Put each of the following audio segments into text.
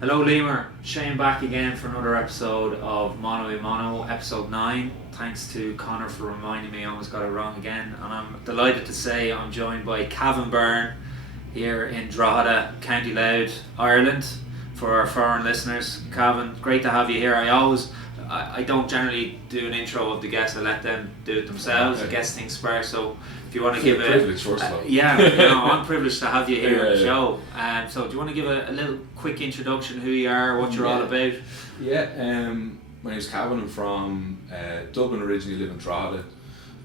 Hello Limor, Shane back again for another episode of Mono a Mono, episode 9. Thanks to Connor for reminding me I almost got it wrong again. And I'm delighted to say I'm joined by Kavan Byrne here in Drogheda, County Louth, Ireland. For our foreign listeners, Kavan, great to have you here. I don't generally do an intro of the guests, I let them do it themselves. Okay. I guess things first, so if you want to give privilege, first of all. I'm privileged to have you here on the Yeah. show. So do you want to give a little quick introduction, who you are, what you're all about? Yeah, my name's Kavan. I'm from Dublin originally, live in Drogheda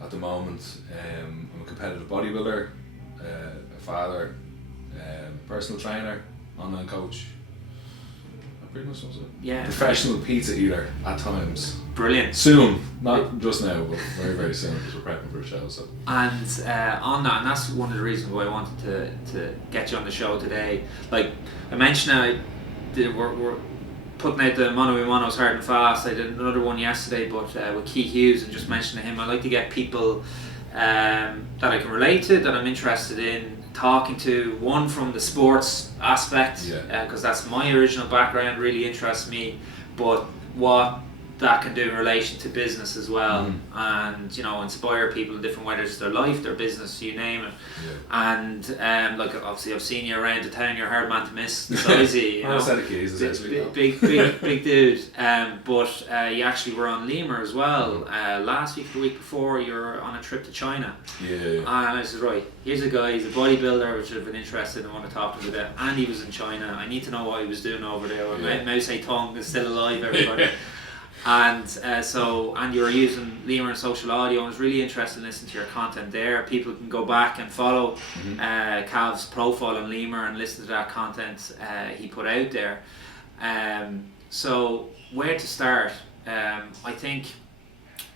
at the moment. I'm a competitive bodybuilder, a father, personal trainer, online coach. Pretty much was it. Yeah. Professional pizza eater at times. Brilliant. Soon, not just now, but very, very soon because we're prepping for a show. So. And on that, and that's one of the reasons why I wanted to get you on the show today. Like I mentioned, we're putting out the Mono a Monos hard and fast. I did another one yesterday, but with Keith Hughes, and just mentioned to him, I like to get people that I can relate to, that I'm interested in talking to, one from the sports aspect, because that's my original background, really interests me, but what that can do in relation to business as well, and inspire people in different ways, it's their life, their business, you name it. And like obviously I've seen you around the town, you're a hard man to miss, the size of you, big dude, but you actually were on Limor as well, last week, the week before, you were on a trip to China. And I said, right, here's a guy, he's a bodybuilder, which I've been interested in, I want to talk to him about, and he was in China, I need to know what he was doing over there. Mao Zedong is still alive, everybody. And and you're using Limor and social audio. I was really interested in listening to your content there. People can go back and follow Cav's profile on Limor and listen to that content he put out there. So where to start? I think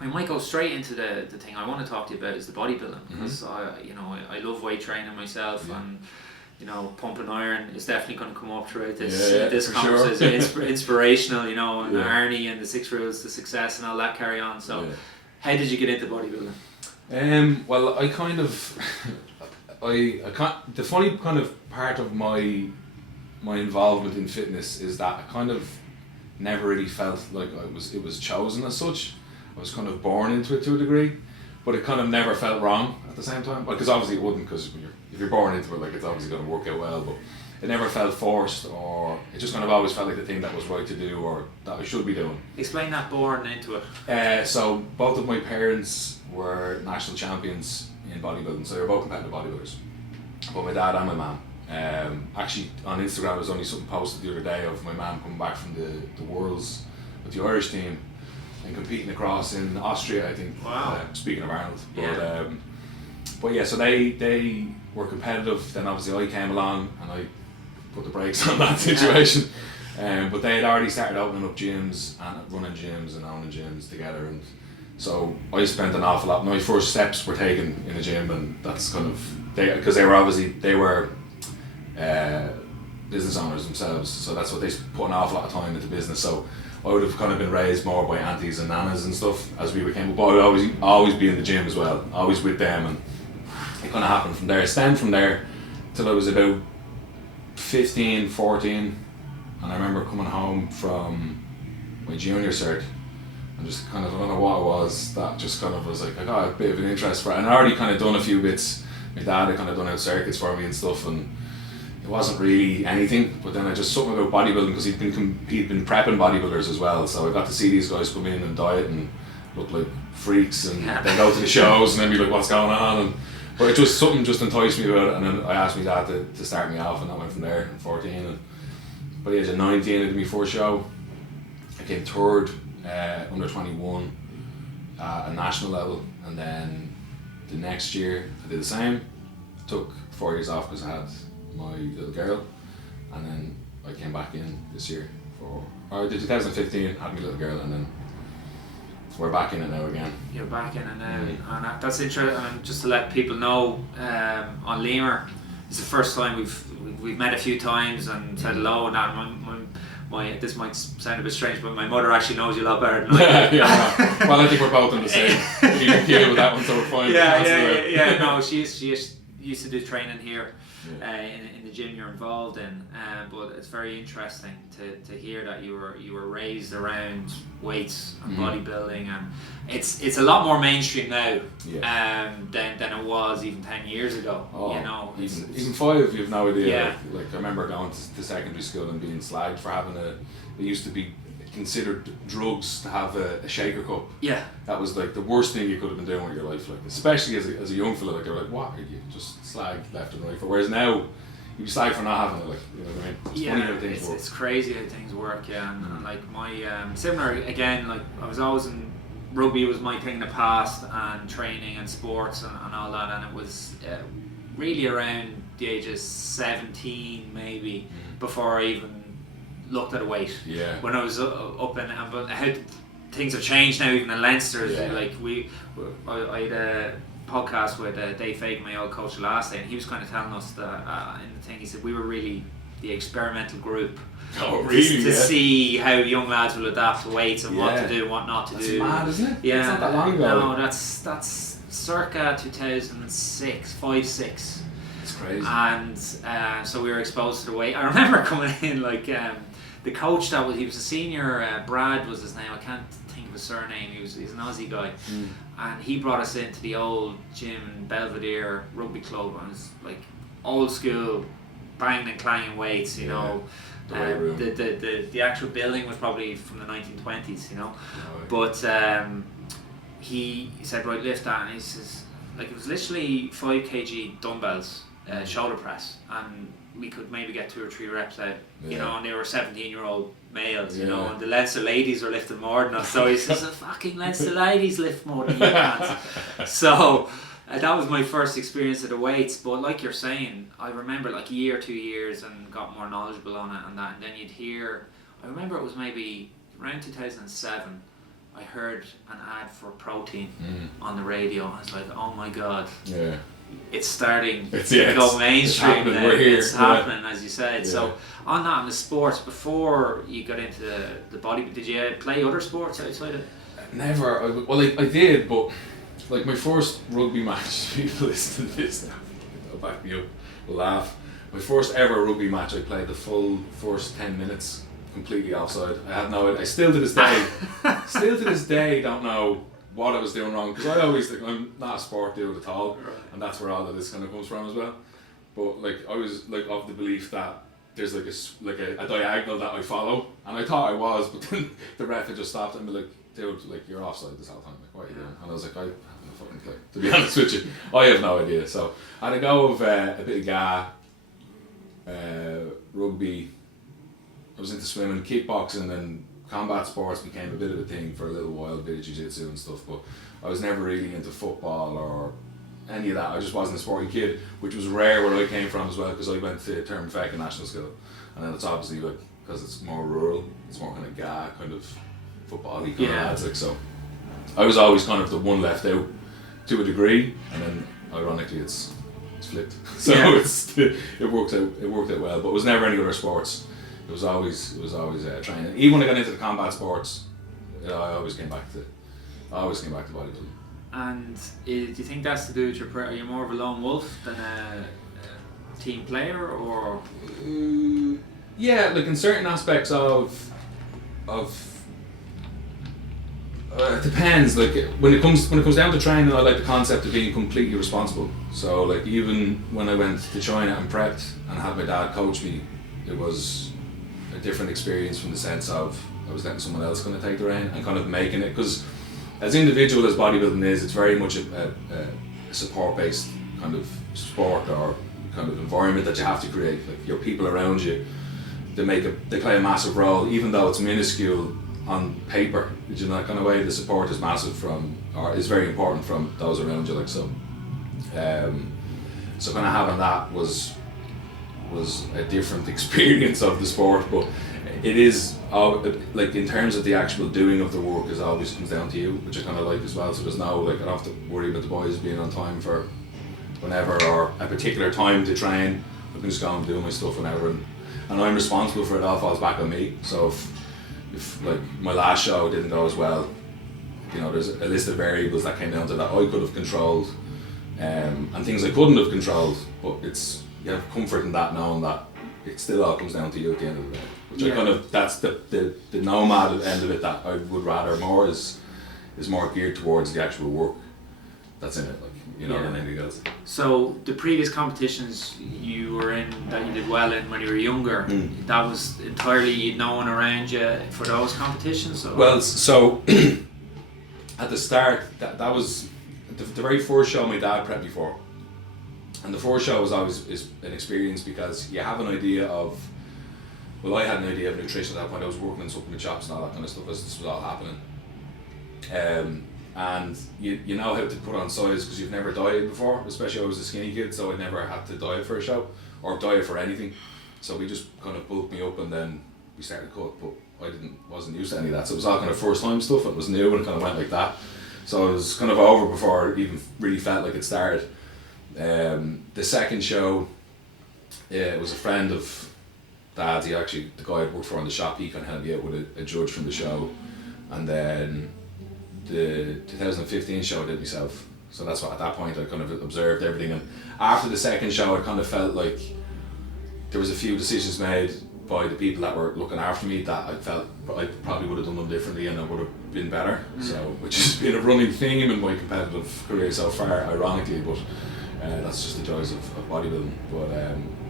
I might go straight into the thing I want to talk to you about is the bodybuilding, because I love weight training myself, and pumping iron is definitely going to come up throughout this conversation. Sure. Inspirational, and Arnie and the 6 rules to success and all that carry on. So, how did you get into bodybuilding? Well, I kind of, the funny kind of part of my involvement in fitness is that I kind of never really felt like it was chosen as such. I was kind of born into it to a degree, but it kind of never felt wrong at the same time. Because obviously it wouldn't, because if you're born into it, like, it's obviously going to work out well, but it never felt forced, or it just kind of always felt like the thing that was right to do, or that I should be doing. Explain that, born into it. So both of my parents were national champions in bodybuilding, so they were both competitive bodybuilders. But my dad and my mum, actually on Instagram there was only something posted the other day of my mum coming back from the Worlds with the Irish team and competing across in Austria, I think. Wow. Speaking of Ireland, but yeah, so they were competitive. Then obviously I came along and I put the brakes on that situation. But they had already started opening up gyms and running gyms and owning gyms together, and so I spent an awful lot. My first steps were taken in a gym, and that's kind of because they were business owners themselves, so that's what they put an awful lot of time into business. So I would have kind of been raised more by aunties and nanas and stuff as we became, but I would always be in the gym as well, always with them, and it kind of happened from there. Stemmed from there till I was about 15, 14, and I remember coming home from my junior cert and just kind of, I don't know what it was, that just kind of was like, I got a bit of an interest for it, and I already kind of done a few bits. My dad had kind of done out circuits for me and stuff, and it wasn't really anything, but then I just something about bodybuilding, because he'd been prepping bodybuilders as well, so I got to see these guys come in and diet and look like freaks, and they go to the shows and then be like, what's going on? But it just, something just enticed me about it, and then I asked my dad to start me off, and that went from there at 14. And by the age of 19 I did my first show. I came third under 21 at a national level, and then the next year I did the same. I took 4 years off because I had my little girl, and then I came back in this year I did 2015, had my little girl, and then we're back in it now again. You're back in it now, and that's interesting. And just to let people know, on Limor, it's the first time we've met a few times and said hello, and that my this might sound a bit strange, but my mother actually knows you a lot better than I do. Well, I think we're both in the same queue with that one, so we're fine. No, she used to do training here in the gym you're involved in. But it's very interesting to hear that you were raised around weights and bodybuilding, and it's a lot more mainstream now than it was even 10 years ago. You know, even 5, you've no idea. Yeah. Like I remember going to secondary school and being slagged for having it used to be considered drugs to have a shaker cup. Yeah. That was like the worst thing you could have been doing with your life, like especially as a young fella. Like they were like, what are you just slagged left and right for? Whereas now you'd be slagged for not having it, like, you know what I mean? It's funny how things work. It's crazy how things work, and like my similar again, like I was always in rugby was my thing in the past, and training and sports and all that, and it was really around the age of 17 maybe before I even looked at a weight. Yeah. When I was up in, but how things have changed now, even in Leinster. Like I had a podcast with Dave Fagan, my old coach, last day, and he was kind of telling us that in the thing, he said we were really the experimental group. Oh, really? To see how young lads will adapt to weights and what to do and what not to do. That's mad, isn't it? Yeah. It's not that long ago. No, that's circa 2006, 5-6. It's crazy. And so we were exposed to the weight. I remember coming in, like the coach he was a senior, Brad was his name, I can't think of his surname, he's an Aussie guy, and he brought us into the old gym in Belvedere Rugby Club, and it was like old school banging and clanging weights, you know. The actual building was probably from the 1920s, you know. But he said, right, lift that, and he says, like, it was literally 5 kg dumbbells, shoulder press, and we could maybe get 2 or 3 reps out, you know, and they were 17-year-old males, you know, and the Leinster ladies were lifting more than us, so he says, the fucking Leinster ladies lift more than you can. So that was my first experience of the weights, but like you're saying, I remember like a year, 2 years, and got more knowledgeable on it and that, and then you'd hear, I remember it was maybe around 2007, I heard an ad for protein on the radio. I was like, oh my god, it's starting to go mainstream now. It's happening, as you said. So on that, in the sports, before you got into the body, did you play other sports outside of it? Never. I did, but like my first rugby match, people listen to this now, they'll back me up, will laugh. My first ever rugby match, I played the full first 10 minutes completely offside. I had no idea. I still to this day don't know what I was doing wrong, because I always think I'm not a sport dude at all, and that's where all of this kind of comes from as well. But like I was like of the belief that there's like a diagonal that I follow, and I thought I was, but then the ref had just stopped and be like, dude, like, you're offside this whole time, like, what are you doing? And I was like, I have no fucking clue, to be honest with you. I have no idea. So I had a go of a bit of rugby. I was into swimming, kickboxing, and combat sports became a bit of a thing for a little while, a bit of jiu-jitsu and stuff, but I was never really into football or any of that. I just wasn't a sporty kid, which was rare where I came from as well, because I went to Termfeckin National School, and then it's obviously like, because it's more rural, it's more kind of kind of football-y kind of lads, like, so I was always kind of the one left out to a degree, and then ironically it's flipped. So it worked out well, but it was never any other sports. It was always training. Even when I got into the combat sports, I always came back to bodybuilding. And do you think that's to do with your are you more of a lone wolf than a team player, or? Yeah, like in certain aspects of it depends. Like when it comes down to training, I like the concept of being completely responsible. So like even when I went to China and prepped and had my dad coach me, it was a different experience from the sense of I was letting someone else kind of take the rein and kind of making it, because as individual as bodybuilding is, it's very much a support-based kind of sport or kind of environment that you have to create. Like your people around you, they play a massive role, even though it's minuscule on paper. In that kind of way, the support is massive is very important from those around you. Like so kind of having that was a different experience of the sport, but it is like in terms of the actual doing of the work, is always comes down to you, which I kind of like as well. So there's no like I don't have to worry about the boys being on time for whenever or a particular time to train. I can just go and do my stuff whenever, and I'm responsible for it. All falls back on me. So if like my last show didn't go as well, you know, there's a list of variables that came down to that I could have controlled, and things I couldn't have controlled. But it's you have comfort in that, knowing that it still all comes down to you at the end of the day. Which I kind of, that's the nomad end of it that I would rather more is more geared towards the actual work that's in it, like, you know, than anything else. So the previous competitions you were in, that you did well in when you were younger, that was entirely no one around you for those competitions? Or? Well, so at the start, that was the very first show my dad prepped me for. And the first show was always an experience because you have an idea of, well, I had an idea of nutrition at that point. I was working in supplement shops and all that kind of stuff as this was all happening. And you know how to put on size because you've never dieted before, especially I was a skinny kid, so I never had to diet for a show or diet for anything. So we just kind of bulked me up and then we started cut, but I wasn't used to any of that. So it was all kind of first time stuff, it was new and it kind of went like that. So it was kind of over before it even really felt like it started. The second show, it was a friend of Dad's, the guy I worked for in the shop, he kind of helped me out with a judge from the show. And then the 2015 show I did myself. So that's what, at that point I kind of observed everything, and after the second show I kind of felt like there was a few decisions made by the people that were looking after me that I felt I probably would have done them differently and it would have been better. So, which has been a running theme in my competitive career so far, ironically, but that's just the joys of bodybuilding.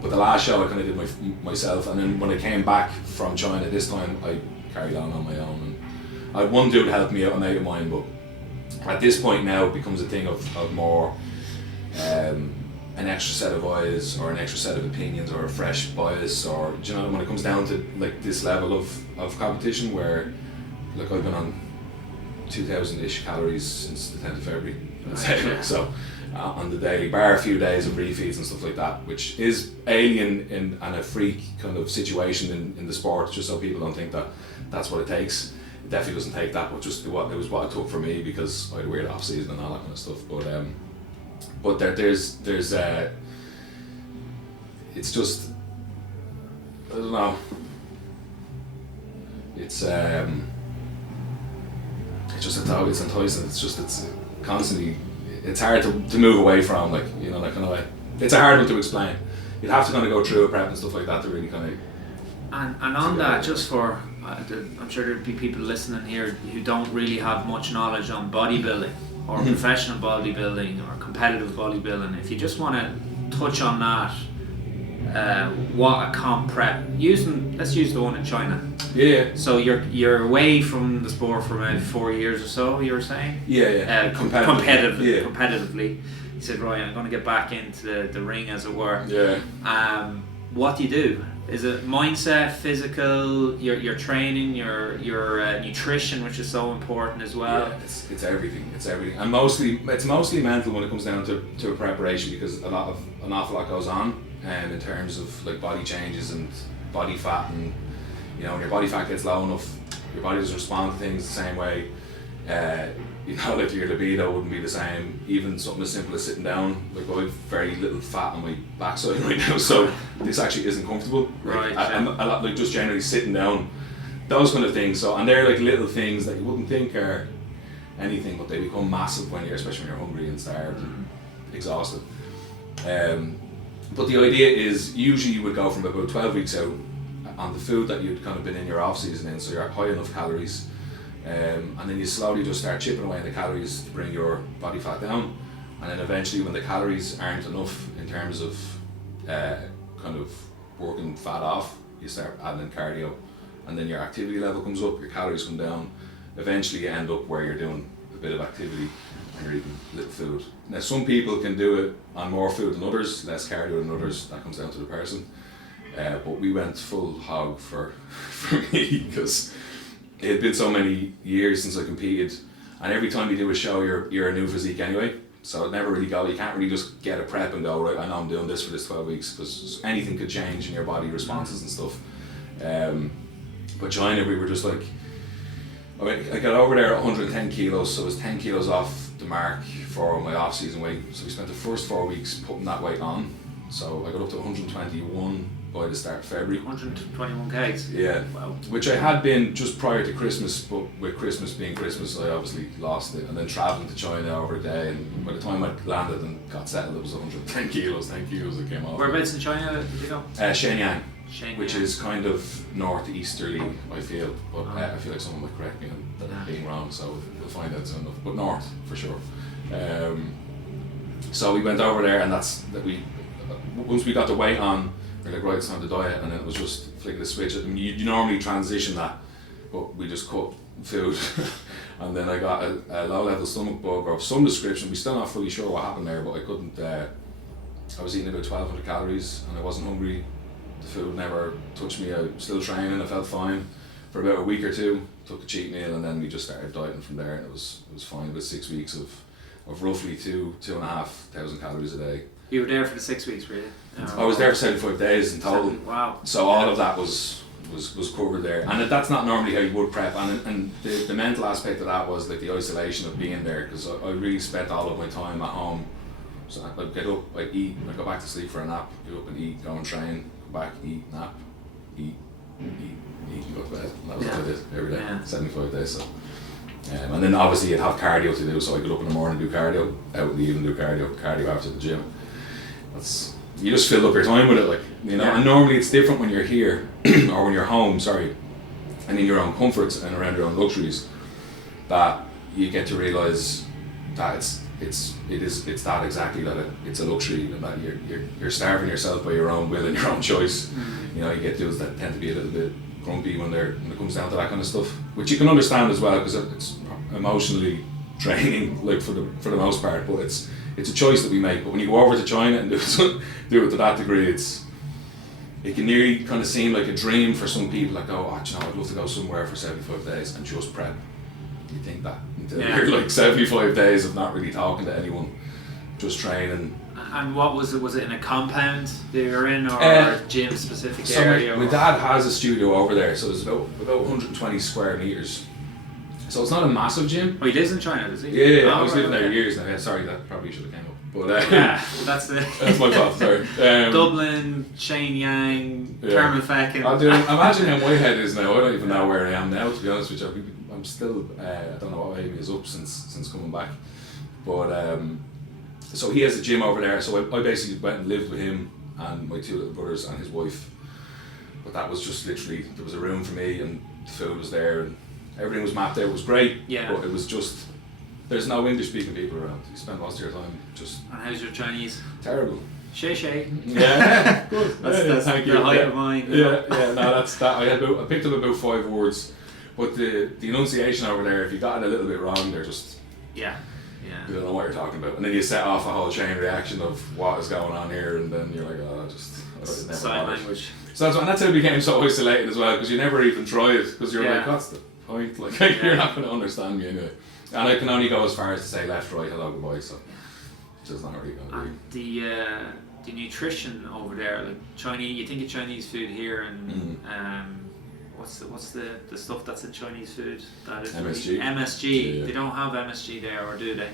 But the last show I kind of did myself, and then when I came back from China this time I carried on my own. And I had one dude help me out, a mate of mine, but at this point now it becomes a thing of more an extra set of eyes or an extra set of opinions or a fresh bias, or, do you know, when it comes down to like this level of competition where, like, I've been on 2,000-ish calories since the 10th of February, so on the daily, bar a few days of refeeds and stuff like that, which is alien and a freak kind of situation in the sport, just so people don't think that that's what it takes. It definitely doesn't take that, but just it was what it took for me because I had a weird off season and all that kind of stuff. But there's it's just, I don't know. It's just it's enticing. It's constantly. It's hard to move away from, like, you know, that kind of way. It's a hard one to explain. You'd have to kind of go through a prep and stuff like that to really kind of. And on that, just for, I'm sure there'd be people listening here who don't really have much knowledge on bodybuilding or professional bodybuilding or competitive bodybuilding. If you just want to touch on that, what a comp prep, let's use the one in China. Yeah. So you're away from the sport for about 4 years or so, you were saying? Yeah. Competitively. You said, right, I'm going to get back into the ring, as it were. Yeah. What do you do? Is it mindset, physical, your training, your nutrition, which is so important as well? Yeah, it's everything. And it's mostly mental when it comes down to a preparation, because an awful lot goes on, in terms of like body changes and body fat, and, you know, when your body fat gets low enough, your body doesn't respond to things the same way. You know, like your libido wouldn't be the same. Even something as simple as sitting down, like I have very little fat on my backside right now, so this actually isn't comfortable. Right. I'm a lot, like, just generally sitting down, those kind of things. So, and they're like little things that you wouldn't think are anything, but they become massive especially when you're hungry and starved and exhausted. But the idea is usually you would go from about 12 weeks out on the food that you'd kind of been in your off season in, so you're at high enough calories. And then you slowly just start chipping away the calories to bring your body fat down, and then eventually when the calories aren't enough in terms of kind of working fat off, you start adding in cardio, and then your activity level comes up, your calories come down. Eventually you end up where you're doing a bit of activity and you're eating little food. Now some people can do it on more food than others, less cardio than others, that comes down to the person. But we went full hog for me, because it had been so many years since I competed, and every time you do a show you're a new physique anyway, so it never really you can't really just get a prep and go, right, I know I'm doing this for this 12 weeks, because anything could change in your body responses and stuff. But China, we were just like, I got over there at 110 kilos, so I was 10 kilos off the mark for my off-season weight, so we spent the first 4 weeks putting that weight on, so I got up to 121 by the start of February. 121 kgs. Yeah, Wow. which I had been just prior to Christmas, but with Christmas being Christmas, I obviously lost it. And then travelling to China over a day, and by the time I landed and got settled, it was 110 kilos, 10 kilos that came off. Whereabouts in China did you go? Shenyang, Shenyang. which is kind of northeasterly, I feel. But I feel like someone might correct me on that being wrong, so we'll find out soon enough. But north, for sure. So we went over there, and once we got the weight on, we're like, right, it's time to diet, and then it was just flicking the switch. I mean, you normally transition that, but we just cut food. And then I got a low-level stomach bug of some description. We're still not fully sure what happened there, but I couldn't, I was eating about 1,200 calories, and I wasn't hungry. The food never touched me. I was still training, I felt fine. For about a week or two, took a cheat meal, and then we just started dieting from there, and it was fine. About 6 weeks of roughly 2,500 calories a day. You were there for the 6 weeks, really? I was there for 75 days in total. Wow. So all of that was covered there, and that's not normally how you would prep. And the mental aspect of that was like the isolation of being there, because I really spent all of my time at home. So I'd get up, I'd eat, I'd go back to sleep for a nap, go up and eat, go and train, go back, eat, nap, eat, and go to bed. And that was what I did every day, 75 days. So. And then obviously you'd have cardio to do, so I get up in the morning and do cardio, out in the evening do cardio after the gym. You just fill up your time with it, like, you know. And normally it's different when you're here or when you're home, and in your own comforts and around your own luxuries, that you get to realise that it's that exactly, that it's a luxury, and that you're starving yourself by your own will and your own choice. You know, you get dudes that tend to be a little bit grumpy when it comes down to that kind of stuff, which you can understand as well, because it's emotionally draining, like for the most part. But it's a choice that we make. But when you go over to China and do it to that degree, it can nearly kind of seem like a dream for some people. Like, oh, you know, I'd love to go somewhere for 75 days and just prep. You think that until you're like 75 days of not really talking to anyone, just training. And what was it? Was it in a compound that you were in, or a gym specific area? My dad has a studio over there, so it's about 120 square meters. So it's not a massive gym. Oh, he lives in China, does he? Yeah, I was living there years now. Yeah, sorry, that probably should have came up. But that's that's my fault. Sorry. Dublin, Shenyang, Thermofec. Imagine how my head is now. I don't even know where I am now, to be honest with you. I'm still. I don't know what maybe is up since coming back. But so he has a gym over there. So I basically went and lived with him and my 2 little brothers and his wife. But that was just literally, there was a room for me, and the food was there, and everything was mapped out. It was great. Yeah. But it was just, there's no English speaking people around. You spend most of your time just. And how's your Chinese? Terrible. Shay. Yeah, good. That's the height of mine. Yeah, no, that's that. I picked up about 5 words, but the enunciation over there, if you got it a little bit wrong, they're just. Yeah. You don't know what you're talking about, and then you set off a whole chain reaction of what is going on here, and then you're like, sign language. So that's how it became so isolated as well, because you never even try it, because you're like, what's the point? Like, you're not going to understand me anyway. And I can only go as far as to say left, right, hello, goodbye. So it's just not really going to be. And the nutrition over there, like Chinese, you think of Chinese food here, and what's the stuff that's in Chinese food? That is MSG. MSG. Yeah. They don't have MSG there, or do they?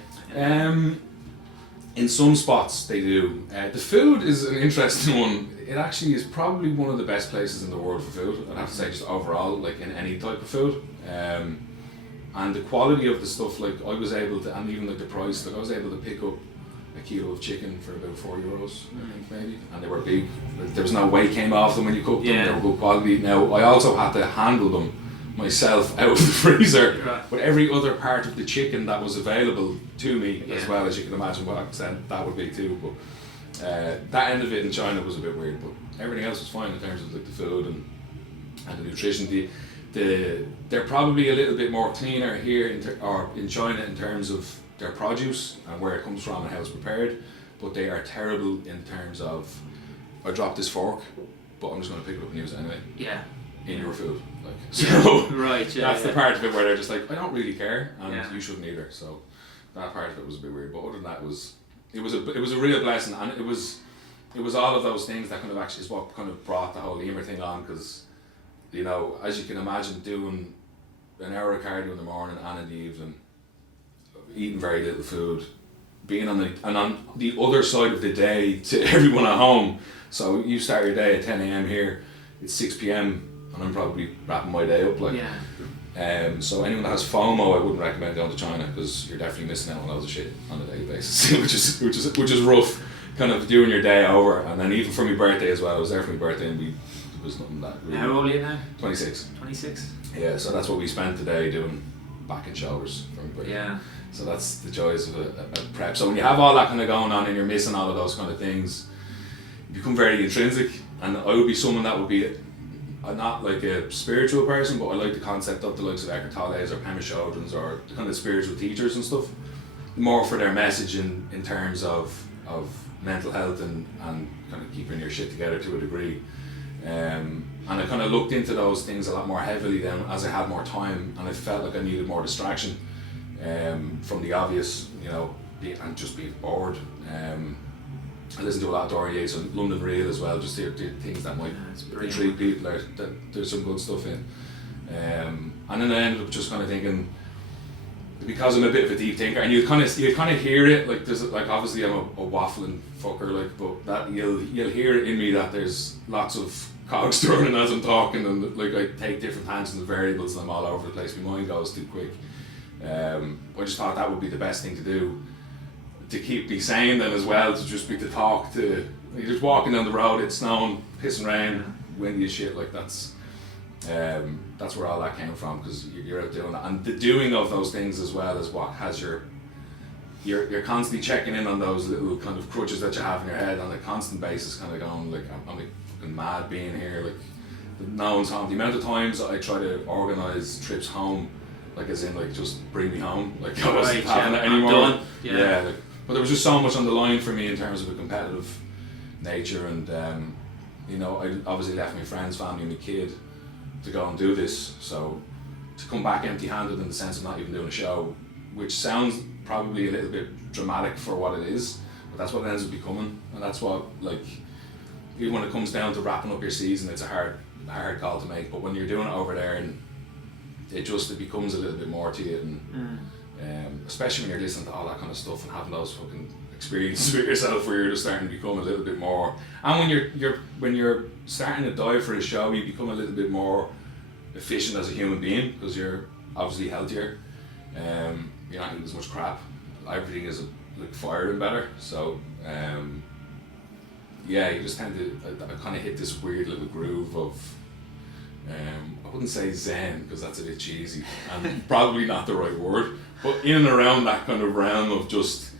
In some spots they do. The food is an interesting one. It actually is probably one of the best places in the world for food. I'd have to say, just overall, like in any type of food. And the quality of the stuff, like I was able to, and even like the price, like I was able to pick up a kilo of chicken for about €4, I think maybe, and they were big. There was no weight came off them when you cooked them. They were good quality. Now I also had to handle them myself out of the freezer with every other part of the chicken that was available to me, as well, as you can imagine what extent that would be too. But that end of it in China was a bit weird, but everything else was fine in terms of like the food and the nutrition. They're probably a little bit more cleaner here in China in terms of their produce and where it comes from and how it's prepared, but they are terrible in terms of, I dropped this fork, but I'm just going to pick it up and use it anyway. Yeah. In your food, like, so. Right. Yeah. That's the part of it where they're just like, I don't really care, and you shouldn't either. So that part of it was a bit weird, but other than that, it was a real blessing, and it was all of those things that kind of actually is what kind of brought the whole Limor thing on, because, you know, as you can imagine, doing an hour of cardio in the morning and in the evening, eating very little food, being on the other side of the day to everyone at home. So you start your day at 10 a.m. here, it's 6 p.m. and I'm probably wrapping my day up like. Yeah. So anyone that has FOMO, I wouldn't recommend going to China because you're definitely missing out on loads of shit on a daily basis, which is rough. Kind of doing your day over, and then even for my birthday as well. I was there for my birthday, and there was nothing that. Really. How old are you now? 26. 26. Yeah, so that's what we spent today doing, back and shoulders for my birthday. Yeah. So that's the joys of a prep. So when you have all that kind of going on and you're missing all of those kind of things, you become very intrinsic. And I would be someone that would be not like a spiritual person, but I like the concept of the likes of Eckhart Tolle's or Pema Chodron's or the kind of spiritual teachers and stuff, more for their message in terms of mental health and kind of keeping your shit together to a degree. And I kind of looked into those things a lot more heavily then as I had more time, and I felt like I needed more distraction from the obvious, you know, and just being bored. I listen to a lot of Dorian Yates and London Real as well, just the things that might intrigue people. There's some good stuff in. And then I ended up just kind of thinking, because I'm a bit of a deep thinker, and you kind of hear it, like there's like obviously I'm a waffling fucker, like, but that you'll hear it in me that there's lots of cogs turning as I'm talking, and like I take different tangents and variables and I'm all over the place. My mind goes too quick. I just thought that would be the best thing to do to keep me sane then as well, to just be to talk to. You're just walking down the road, it's snowing, pissing rain, windy as shit, like that's where all that came from, because you're out doing that, and the doing of those things as well is what has you're constantly checking in on those little kind of crutches that you have in your head on a constant basis, kind of going like I'm like fucking mad being here, like no one's home. The amount of times I try to organise trips home, like as in like just bring me home, like I wasn't having it anymore. Yeah, like, but there was just so much on the line for me in terms of a competitive nature, and you know, I obviously left my friends, family, and my kid to go and do this, so to come back empty-handed in the sense of not even doing a show, which sounds probably a little bit dramatic for what it is, but that's what it ends up becoming, and that's what, like, even when it comes down to wrapping up your season, it's a hard call to make, but when you're doing it over there, and it becomes a little bit more to you, and especially when you're listening to all that kind of stuff and having those fucking experiences with yourself where you're just starting to become a little bit more, and when you're starting to dive for a show, you become a little bit more efficient as a human being, because you're obviously healthier, you're not eating as much crap, everything is like firing better, so yeah, you just tend to I kind of hit this weird little groove of I wouldn't say zen, because that's a bit cheesy and probably not the right word, but in and around that kind of realm of just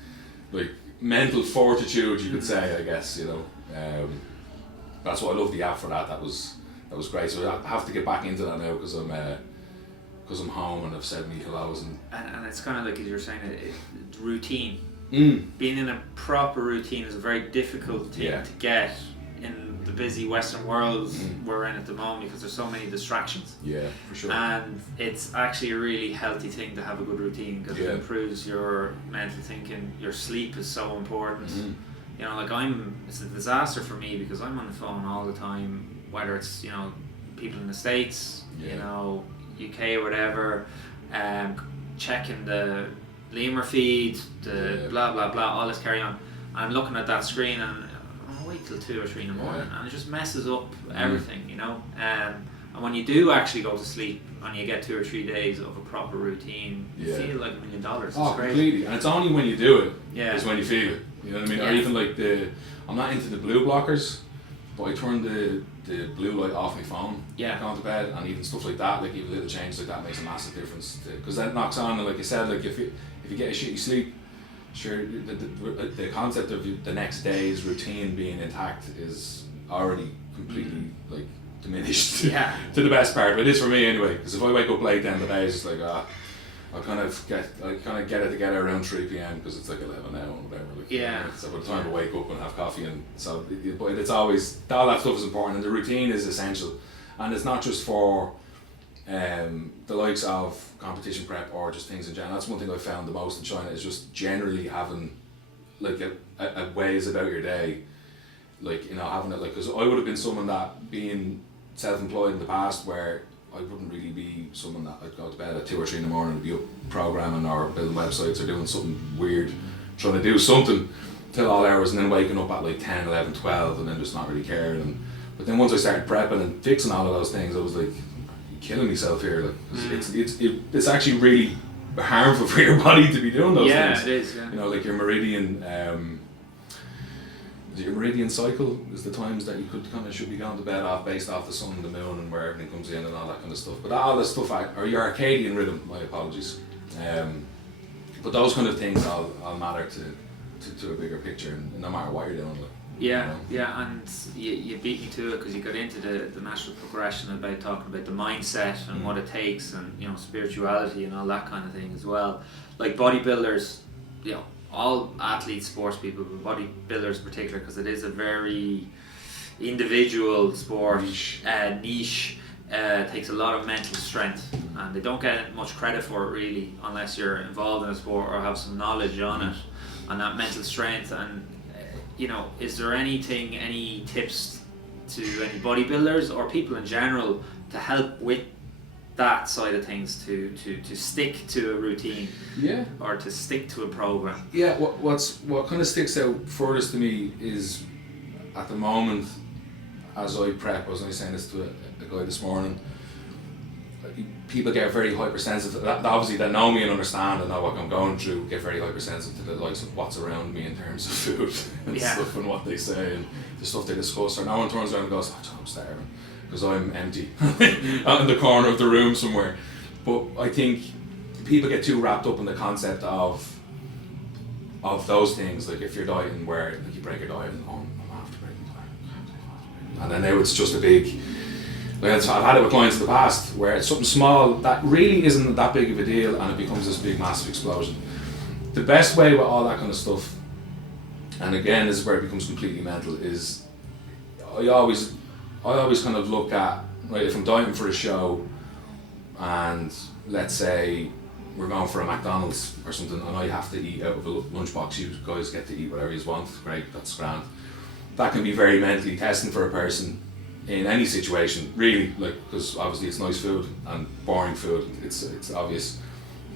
like mental fortitude, you could say, I guess, you know. That's why I love the app for that. That was great. So I have to get back into that now because I'm home and I've said me hellos and it's kind of like, as you're saying, it's routine. Being in a proper routine is a very difficult thing to get in the busy Western world we're in at the moment, because there's so many distractions. Yeah, for sure. And it's actually a really healthy thing to have a good routine, because it improves your mental thinking. Your sleep is so important. You know, like it's a disaster for me because I'm on the phone all the time, whether it's, you know, people in the States, you know, UK or whatever, checking the Limor feed, the blah blah blah, all this carry on. I'm looking at that screen and I'll wait till 2 or 3 in the morning, and it just messes up everything, you know. And when you do actually go to sleep and you get 2 or 3 days of a proper routine, you feel like $1 million. It's crazy. Completely. And it's only when you do it is when you feel it. You know what I mean? Or even like I'm not into the blue blockers, but I turn the blue light off my phone going to bed, and even stuff like that, like even little changes like that makes a massive difference, because that knocks on, and like you said, like if you get a shitty sleep, sure, the concept of the next day's routine being intact is already completely like diminished to the best part. But it is for me anyway, because if I wake up late then the day is just like I kind of get it together around 3 p.m. because it's like 11 now and whatever. Like, so by the time I wake up and have coffee, and so but it's always, all that stuff is important, and the routine is essential, and it's not just for the likes of competition prep or just things in general. That's one thing I found the most in China, is just generally having like a ways about your day, like, you know, having it, like, because I would have been someone that, being self-employed in the past, where I wouldn't really be someone that I'd go to bed at 2 or 3 in the morning and be up programming or building websites or doing something weird trying to do something till all hours, and then waking up at like 10, 11, 12, and then just not really caring. But then once I started prepping and fixing all of those things, I was like, killing myself here. Like, it's actually really harmful for your body to be doing those things. Yeah, it is. Yeah. You know, like your meridian. Is it your meridian cycle is the times that you should be going to bed off based off the sun and the moon and where everything comes in and all that kind of stuff. But all this stuff, or your circadian rhythm, my apologies. But those kind of things all matter to a bigger picture, and no matter what you're doing. Like, yeah, you know? yeah, and you beat me to it because you got into the natural progression about talking about the mindset and what it takes, and you know, spirituality and all that kind of thing as well. Like bodybuilders, you know, all athletes, sports people, but bodybuilders in particular, because it is a very individual sport, niche. Takes a lot of mental strength, and they don't get much credit for it really, unless you're involved in a sport or have some knowledge on it, on that mental strength. And you know, is there any tips to any bodybuilders or people in general to help with that side of things, to stick to a routine, or to stick to a program? Yeah, what kind of sticks out furthest to me is, at the moment, as I prep, I was only saying this to a guy this morning, people get very hypersensitive. That obviously, that know me and understand and know what I'm going through, get very hypersensitive to the likes of what's around me in terms of food and stuff, and what they say and the stuff they discuss. Or no one turns around and goes, "Oh, I'm starving," because I'm empty out in the corner of the room somewhere. But I think people get too wrapped up in the concept of those things. Like if you're dieting, where like you break your diet and I'm after breaking diet, and then now it's just a big. Like I've had it with clients in the past where it's something small that really isn't that big of a deal, and it becomes this big massive explosion. The best way with all that kind of stuff, and again this is where it becomes completely mental, is I always kind of look at, right, if I'm dieting for a show and let's say we're going for a McDonald's or something and I have to eat out of a lunchbox, you guys get to eat whatever you want, great, that's grand. That can be very mentally testing for a person in any situation, really, like, because obviously it's nice food and boring food, it's obvious.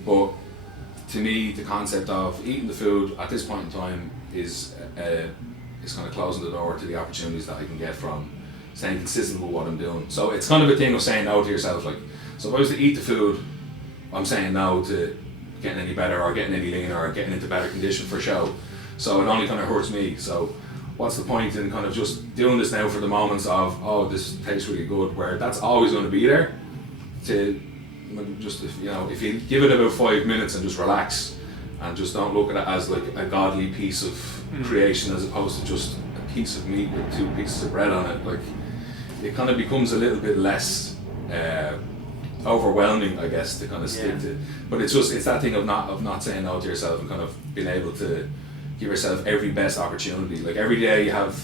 But to me, the concept of eating the food at this point in time is kind of closing the door to the opportunities that I can get from staying consistent with what I'm doing. So it's kind of a thing of saying no to yourself. Like, so if I was to eat the food, I'm saying no to getting any better or getting any leaner or getting into better condition for show. So it only kind of hurts me. So what's the point in kind of just doing this now for the moments of, oh, this tastes really good, where that's always going to be there, to just, if you give it about 5 minutes and just relax and just don't look at it as like a godly piece of creation as opposed to just a piece of meat with 2 pieces of bread on it, like it kind of becomes a little bit less overwhelming, I guess, to kind of stick to. But it's that thing of not saying no to yourself and kind of being able to give yourself every best opportunity. Like every day you have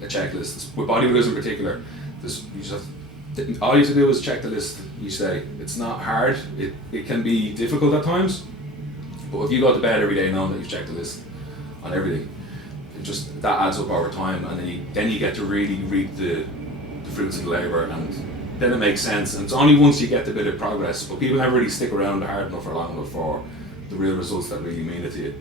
a checklist. With bodybuilders in particular, all you have to do is check the list each day. It's not hard. It can be difficult at times, but if you go to bed every day knowing that you've checked the list on everything, that adds up over time, and then you get to really reap the fruits of the labour, and then it makes sense. And it's only once you get the bit of progress, but people never really stick around hard enough or long enough for the real results that really mean it to you.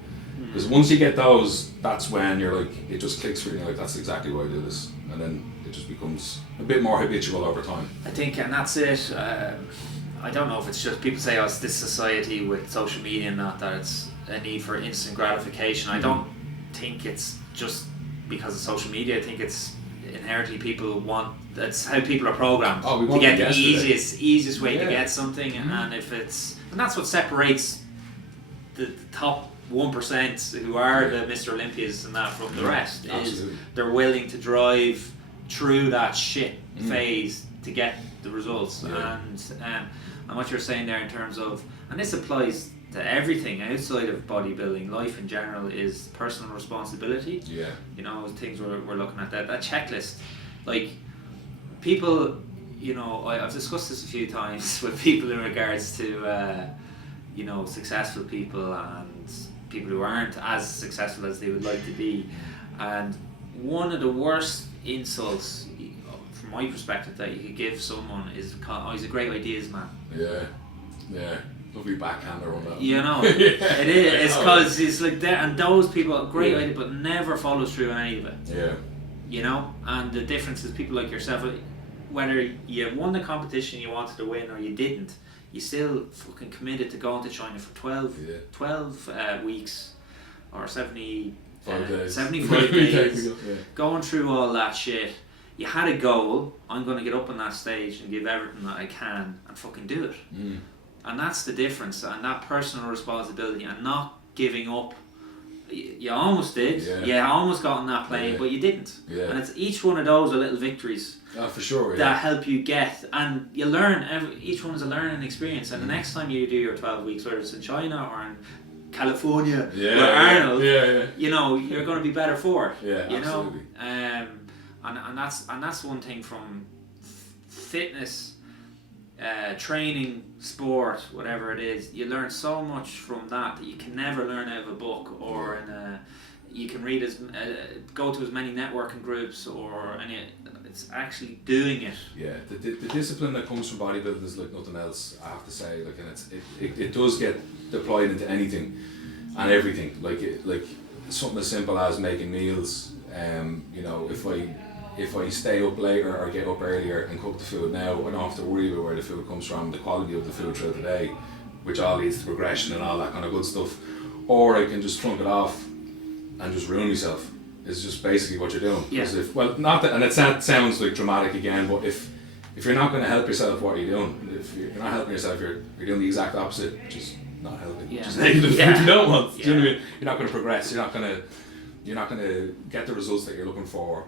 Because once you get those, that's when you're like, it just clicks for you, like, that's exactly why I do this, and then it just becomes a bit more habitual over time. I think, and that's it. I don't know if it's just people say, oh, it's this society with social media and that it's a need for instant gratification. I don't think it's just because of social media. I think it's inherently people want, that's how people are programmed to get the easiest way to get something, and and that's what separates the top 1% who are the Mr. Olympias and that from the rest. Is they're willing to drive through that shit phase to get the results. And what you're saying there in terms of, and this applies to everything outside of bodybuilding, life in general, is personal responsibility. Things we're looking at, that checklist. Like people, I've discussed this a few times with people in regards to successful people and people who aren't as successful as they would like to be. And one of the worst insults, from my perspective, that you could give someone is, oh, he's a great ideas man. Yeah. Lovely backhander on that. You know, it is. It's because it's like that, and those people, great idea, but never follows through on any of it. Yeah. You know, and the difference is people like yourself, whether you won the competition you wanted to win or you didn't, you still fucking committed to going to China for 12 weeks or 75 days, going through all that shit. You had a goal. I'm going to get up on that stage and give everything that I can and fucking do it. And that's the difference, and that personal responsibility and not giving up. You almost did. You almost got on that plane, but you didn't. And it's each one of those are little victories. For sure. That help you get, and you learn. Each one is a learning experience. And the next time you do your 12 weeks, whether it's in China or in California or Arnold, you know, you're going to be better for it. You absolutely. know, and that's one thing from fitness. Training, sport, whatever it is, you learn so much from that you can never learn out of a book or in a, you can read go to as many networking groups or any. It's actually doing it. Yeah, the discipline that comes from bodybuilding is like nothing else. I have to say, like, and it does get deployed into anything and everything. Like something as simple as making meals. You know, if I stay up later or get up earlier and cook the food now, I don't have to worry about where the food comes from, the quality of the food throughout the day, which all leads to progression and all that kind of good stuff. Or I can just flunk it off and just ruin myself. It's just basically what you're doing. Not that, and it sounds like dramatic again, but if you're not going to help yourself, what are you doing? If you're not helping yourself, you're doing the exact opposite, which is not helping, which is negative. You don't want. Do you know what I mean? You're not going to progress. You're not going to get the results that you're looking for.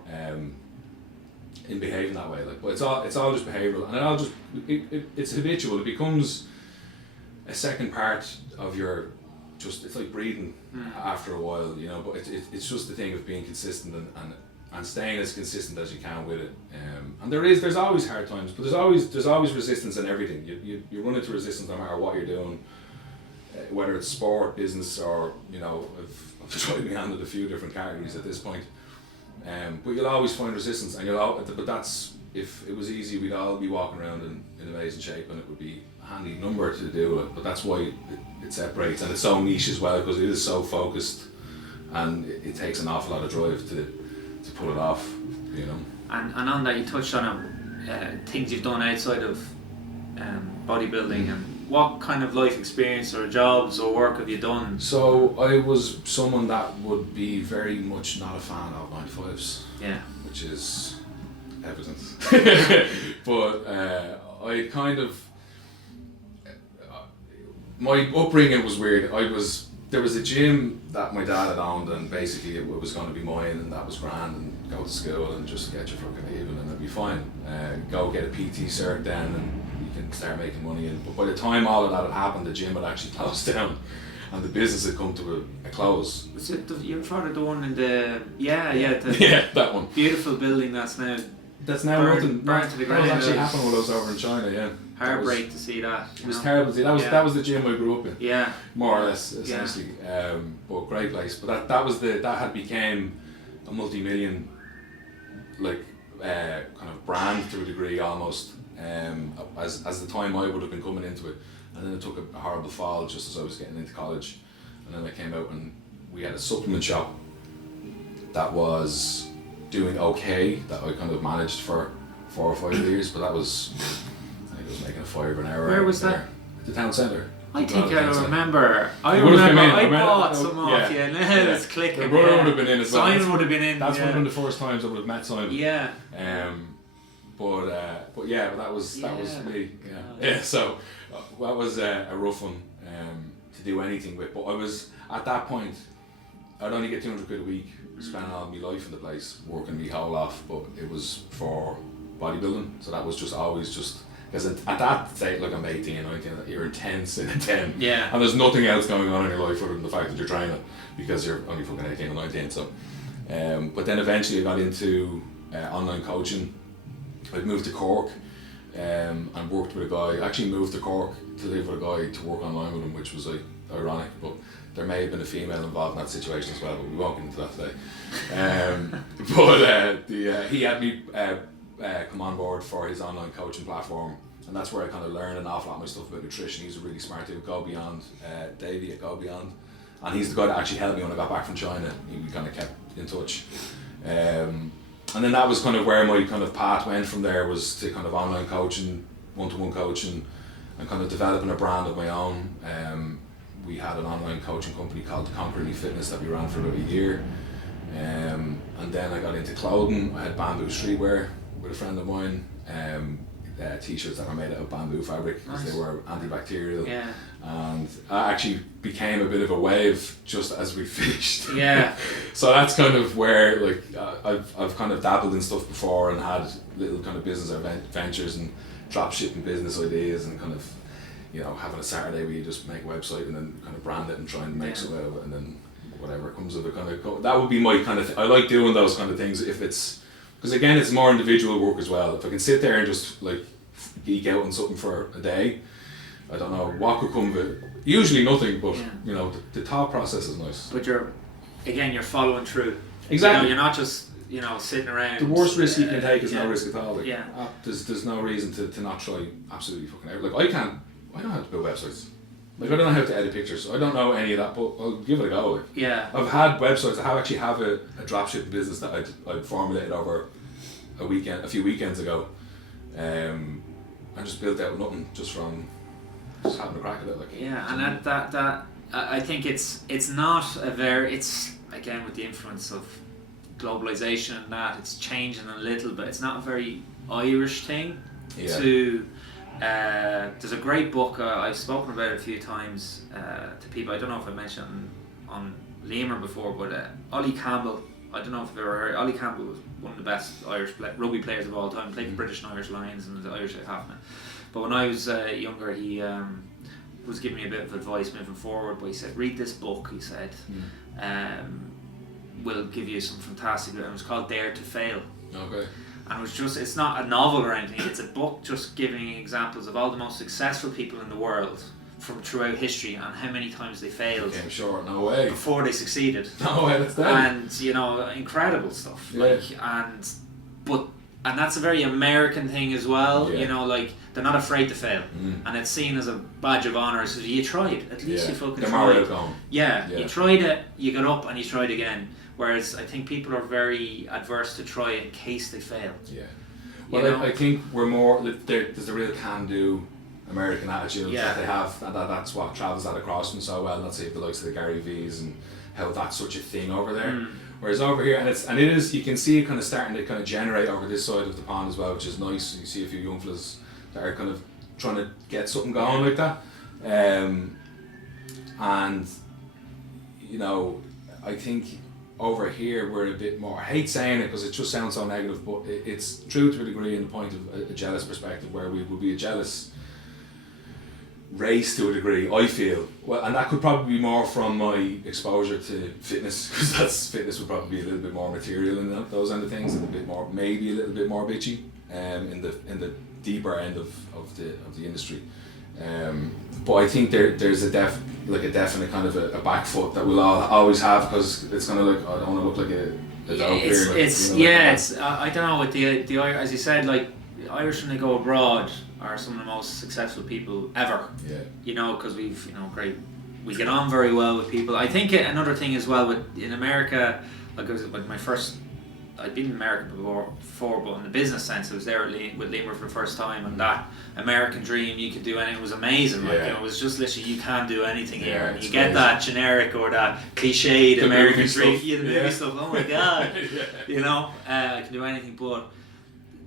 In behaving that way, like, but it's all just behavioural, and it's habitual. It becomes a second part of your, it's like breathing after a while, you know. But it's just the thing of being consistent and staying as consistent as you can with it. And there's always hard times, but there's always resistance in everything. You run into resistance no matter what you're doing, whether it's sport, business, or, you know, I've tried my hand at a few different categories at this point. But you'll always find resistance, and but that's, if it was easy, we'd all be walking around in amazing shape, and it would be a handy number to do it. But that's why it separates, and it's so niche as well, because it is so focused, and it takes an awful lot of drive to pull it off, you know. And on that, you touched on things you've done outside of bodybuilding, and what kind of life experience or jobs or work have you done? So I was someone that would be very much not a fan of 9-to-5s. Yeah. Which is evident. But I kind of, my upbringing was weird. There was a gym that my dad had owned, and basically it was going to be mine, and that was grand, and go to school and just get your fucking leaving and it'd be fine. Go get a PT cert then, and you can start making money. But by the time all of that had happened, the gym had actually closed down, and the business had come to a close. Was it you're part of the one in the that one beautiful building that's now nothing burned to the ground? That was actually happened when I was over in China. Yeah, heartbreak to see that. It was terrible. That was the gym I grew up in. Yeah, more or less, essentially. But great place. But that had became a multi-million, like, kind of brand to a degree almost. As the time I would have been coming into it, and then it took a horrible fall just as I was getting into college, and then I came out and we had a supplement shop that was doing okay, that I kind of managed for 4 or 5 years, but I think I was making $5 an hour. Where was that? At the town centre. I think I remember. I bought some off you. Now it's clicking. My brother would have been in as well. Simon would have been in. That's one of the first times I would have met Simon. Yeah. But that was me. Yeah. So that was a rough one to do anything with. But I was at that point, I'd only get 200 quid a week, spending all my life in the place, working me whole off. But it was for bodybuilding, so that was just always just. Because at that stage, like I'm 18, 19, you're intense in a 10. Yeah. And there's nothing else going on in your life other than the fact that you're training, because you're only fucking 18 or 19. So, but then eventually I got into online coaching. I'd moved to Cork and worked with a guy. I actually moved to Cork to live with a guy to work online with him, which was like ironic, but there may have been a female involved in that situation as well, but we won't get into that today. He had me come on board for his online coaching platform, and that's where I kind of learned an awful lot of my stuff about nutrition. He's a really smart dude, Go Beyond, Davey at Go Beyond, and he's the guy that actually helped me when I got back from China. We kind of kept in touch, and then that was kind of where my kind of path went from there, was to kind of online coaching, one-to-one coaching, and kind of developing a brand of my own. We had an online coaching company called Conquering Fitness that we ran for about a year, and then I got into clothing. I had bamboo streetwear with a friend of mine, t-shirts that were made out of bamboo fabric because they were antibacterial, and I actually became a bit of a wave just as we finished. So that's kind of where, like, I've kind of dabbled in stuff before and had little kind of business ventures and dropshipping business ideas, and kind of, you know, having a Saturday where you just make a website and then kind of brand it and try and make something out of it, and then whatever comes of it, kind of that would be my kind of I like doing those kind of things if it's, because again it's more individual work as well. If I can sit there and just like geek out on something for a day, I don't know what could come of it. Usually nothing, but you know, the thought process is nice. But you're following through. Exactly. You know, you're not just, you know, sitting around. The worst risk you can take is no risk at all. Like, yeah. There's no reason to not try absolutely fucking out. Like I don't know how to build websites. Like I don't know how to edit pictures. I don't know any of that, but I'll give it a go. Like. Yeah. I've had websites. I actually have a dropship business that I'd formulated over a few weekends ago, and just built out nothing just from just having a crack at it. Like. Yeah, and that I think it's not a very, it's again with the influence of globalization and that, it's changing a little bit. It's not a very Irish thing to. There's a great book, I've spoken about it a few times to people. I don't know if I mentioned on Limor before, but Ollie Campbell, I don't know if you've ever heard. Ollie Campbell was one of the best Irish rugby players of all time, played for British and Irish Lions and the Irish halfman. But when I was younger, he was giving me a bit of advice moving forward, but he said, read this book, he said, will give you some fantastic, it was called Dare to Fail. Okay. And it's not a novel or anything, it's a book just giving examples of all the most successful people in the world from throughout history and how many times they failed. Came short, no way. Before they succeeded. No way, that's that. And, you know, incredible stuff. Yeah. And that's a very American thing as well, you know, like, they're not afraid to fail. And it's seen as a badge of honour, so you tried, at least you fucking tried. You tried it, you got up and you tried again. Whereas I think people are very adverse to try in case they fail. Yeah. Well, I think we're more, there's a real can-do American attitude that they have, and that's what travels that across them so well. Let's say the likes of the Gary V's and how that's such a thing over there. Whereas over here, and it is, you can see it kind of starting to kind of generate over this side of the pond as well, which is nice. You see a few young fellas that are kind of trying to get something going like that. And, you know, I think over here we're a bit more, I hate saying it because it just sounds so negative, but it's true to a degree in the point of a jealous perspective, where we would be a jealous race to a degree, I feel. Well, and that could probably be more from my exposure to fitness, because fitness would probably be a little bit more material in those end of things, and maybe a little bit more bitchy in the deeper end of the industry. But I think there's a definite kind of a back foot that we'll always have, because it's kind of like, I don't want to look like a dog here. I don't know, with the as you said, like, Irish when they go abroad are some of the most successful people ever. Yeah. You know, because we've, you know, we get on very well with people. I think another thing as well in America, like, it was like my first, I'd been in America before, but in the business sense, I was there with Limor for the first time, and that American dream, you could do anything, was amazing. Like, you know, it was just literally, you can do anything here. And you get that generic or that cliched American dream, the movie stuff. Oh my god, you know, I can do anything. But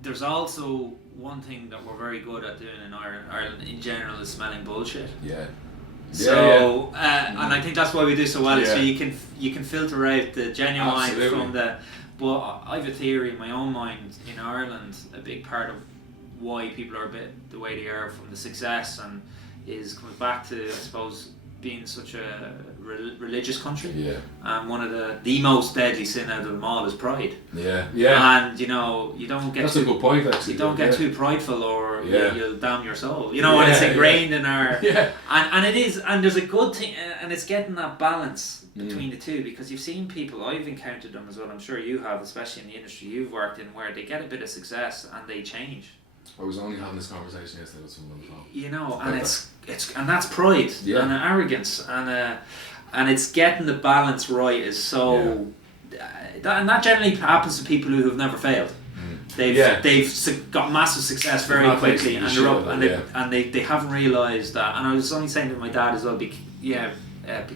there's also one thing that we're very good at doing in Ireland in general, is smelling bullshit. Yeah. So and I think that's why we do so well. So you can filter out the genuine from the. But I have a theory in my own mind, in Ireland, a big part of why people are a bit the way they are from the success, and is comes back to, I suppose, being such a religious country. Yeah. And one of the most deadly sin out of them all is pride. Yeah. Yeah. And, you know, you don't get a good point, actually. You don't get too prideful, or you'll damn your soul. You know, and it's ingrained in our and it is, and there's a good thing, and it's getting that balance between the two, because you've seen people, I've encountered them as well, I'm sure you have, especially in the industry you've worked in, where they get a bit of success and they change. I was only having this conversation yesterday with someone on the phone. You know, and and that's pride and arrogance, and it's getting the balance right is so. And that generally happens to people who have never failed. They've got massive success very quickly, and they're up, and they haven't realised that. And I was only saying to my dad as well, be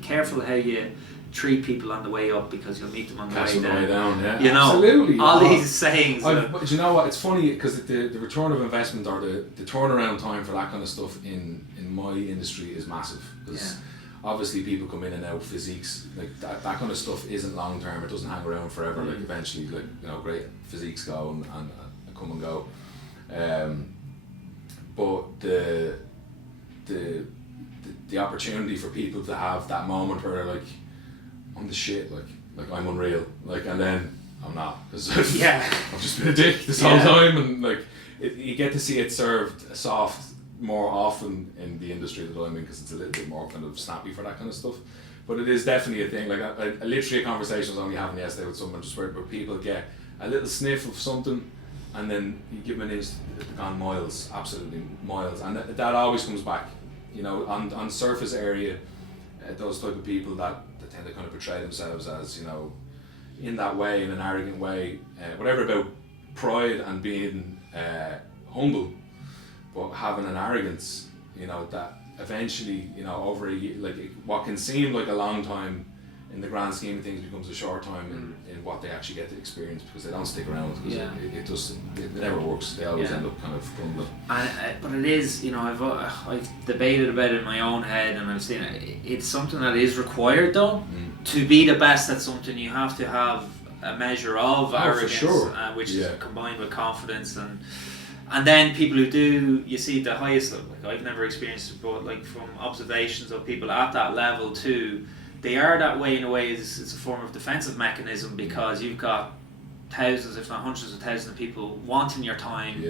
careful how you treat people on the way up, because you'll meet them on the way down. Yeah, you know, absolutely. All these sayings. But you know what? It's funny because the return of investment or the turnaround time for that kind of stuff in my industry is massive. Because obviously people come in and out, physiques, like that kind of stuff isn't long term. It doesn't hang around forever. Like eventually, like, you know, great physiques go and come and go. But the opportunity for people to have that moment where they're like, I'm the shit, like I'm unreal, like, and then I'm not, because I've just been a dick this whole time, and like you get to see it served soft more often in the industry that I'm in, because it's a little bit more kind of snappy for that kind of stuff. But it is definitely a thing. Like I literally a conversation I was only having yesterday with someone, just where people get a little sniff of something, and then you give them an inch, it's gone miles, absolutely miles, and that always comes back. You know, on surface area, those type of people that tend to kind of portray themselves as, you know, in that way, in an arrogant way, whatever about pride and being humble, but having an arrogance, you know, that eventually, you know, over a year, like what can seem like a long time, in the grand scheme of things becomes a short time in what they actually get to experience, because they don't stick around, because it never works. They always end up kind of crumbling. But it is, you know, I've debated about it in my own head, and I've seen it's something that is required though. To be the best at something, you have to have a measure of arrogance, for sure. Which is combined with confidence, and then people who do, you see the highest, like I've never experienced it, but like from observations of people at that level too, they are that way in a way. It's a form of defensive mechanism, because you've got thousands, if not hundreds of thousands of people wanting your time,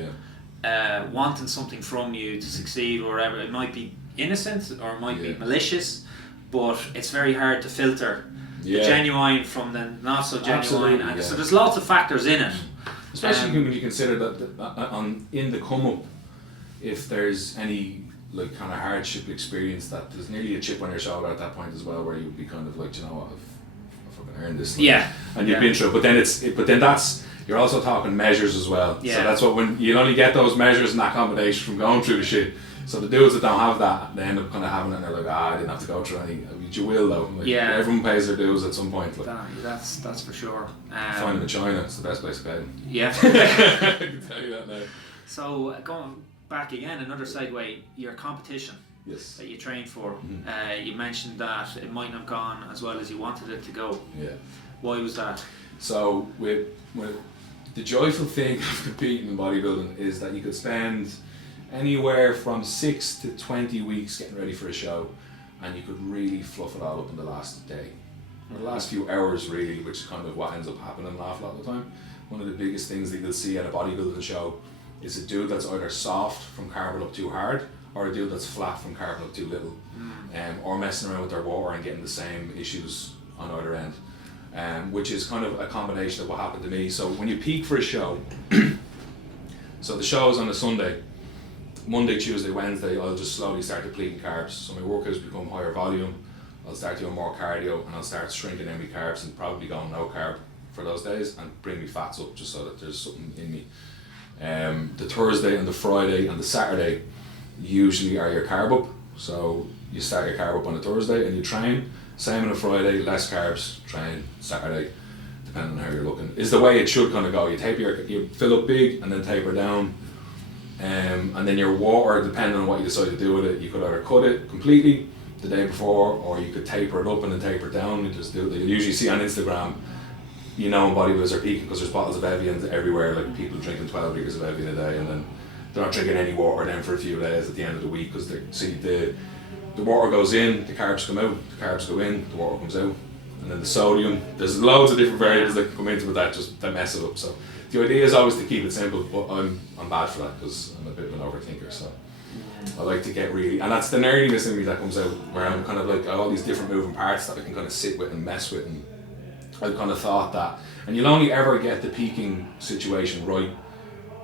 wanting something from you to succeed, or whatever. It might be innocent or it might be malicious, but it's very hard to filter the genuine from the not so genuine. And so there's lots of factors in it. Especially when you consider that in the come up, if there's any like kind of hardship experience, that there's nearly a chip on your shoulder at that point as well, where you'd be kind of like, you know what, I've fucking earned this. Like, and you've been through it. But then that's, you're also talking measures as well. So that's what, when you only get those measures and that combination from going through the shit. So the dudes that don't have that, they end up kind of having it, and they're like, I didn't have to go through any. You will though. Like, everyone pays their dues at some point. Like, that's for sure. Find them in China. It's the best place to pay them. Yeah. I can tell you that now. So going back again, another segue, your competition that you trained for. You mentioned that it might not have gone as well as you wanted it to go. Yeah. Why was that? So with the joyful thing of competing in bodybuilding is that you could spend anywhere from 6 to 20 weeks getting ready for a show, and you could really fluff it all up in the last day, or the last few hours really, which is kind of what ends up happening an awful lot of the time. One of the biggest things that you'll see at a bodybuilding show is a dude that's either soft from carving up too hard, or a dude that's flat from carving up too little, or messing around with their water and getting the same issues on either end, which is kind of a combination of what happened to me. So when you peak for a show, so the show is on a Sunday, Monday, Tuesday, Wednesday, I'll just slowly start depleting carbs. So my workouts become higher volume, I'll start doing more cardio, and I'll start shrinking down my carbs and probably going no carb for those days, and bring my fats up just so that there's something in me. The Thursday and the Friday and the Saturday usually are your carb up. So you start your carb up on a Thursday and you train. Same on a Friday, less carbs, train. Saturday, depending on how you're looking, is the way it should kind of go. You fill up big and then taper down. And then your water, depending on what you decide to do with it, you could either cut it completely the day before, or you could taper it up and then taper it down. You just do it. You'll usually see on Instagram, you know, bodybuilders are peaking because there's bottles of Evian everywhere, like people drinking 12 litres of Evian a day, and then they're not drinking any water then for a few days at the end of the week, because the water goes in, the carbs come out, the carbs go in, the water comes out, and then the sodium, there's loads of different variables that come into that mess it up. So the idea is always to keep it simple, but I'm bad for that because I'm a bit of an overthinker, so I like to get really, and that's the nerdiness in me that comes out, where I'm kind of like all these different moving parts that I can kind of sit with and mess with, and I've kind of thought that, and you'll only ever get the peaking situation right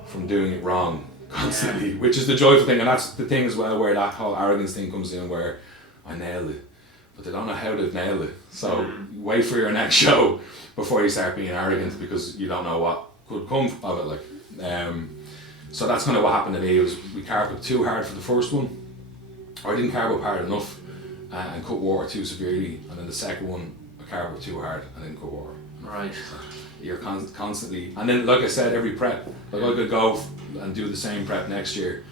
from doing it wrong constantly, which is the joyful thing, and that's the thing as well where that whole arrogance thing comes in, where I nailed it, but they don't know how they've nailed it. So wait for your next show before you start being arrogant, because you don't know what could come of it. So that's kind of what happened to me. Was we carved up too hard for the first one, or I didn't carve up hard enough and cut water too severely, and then the second one I carved up too hard and didn't cut water. Right. You're constantly, and then like I said, every prep, like I could go and do the same prep next year,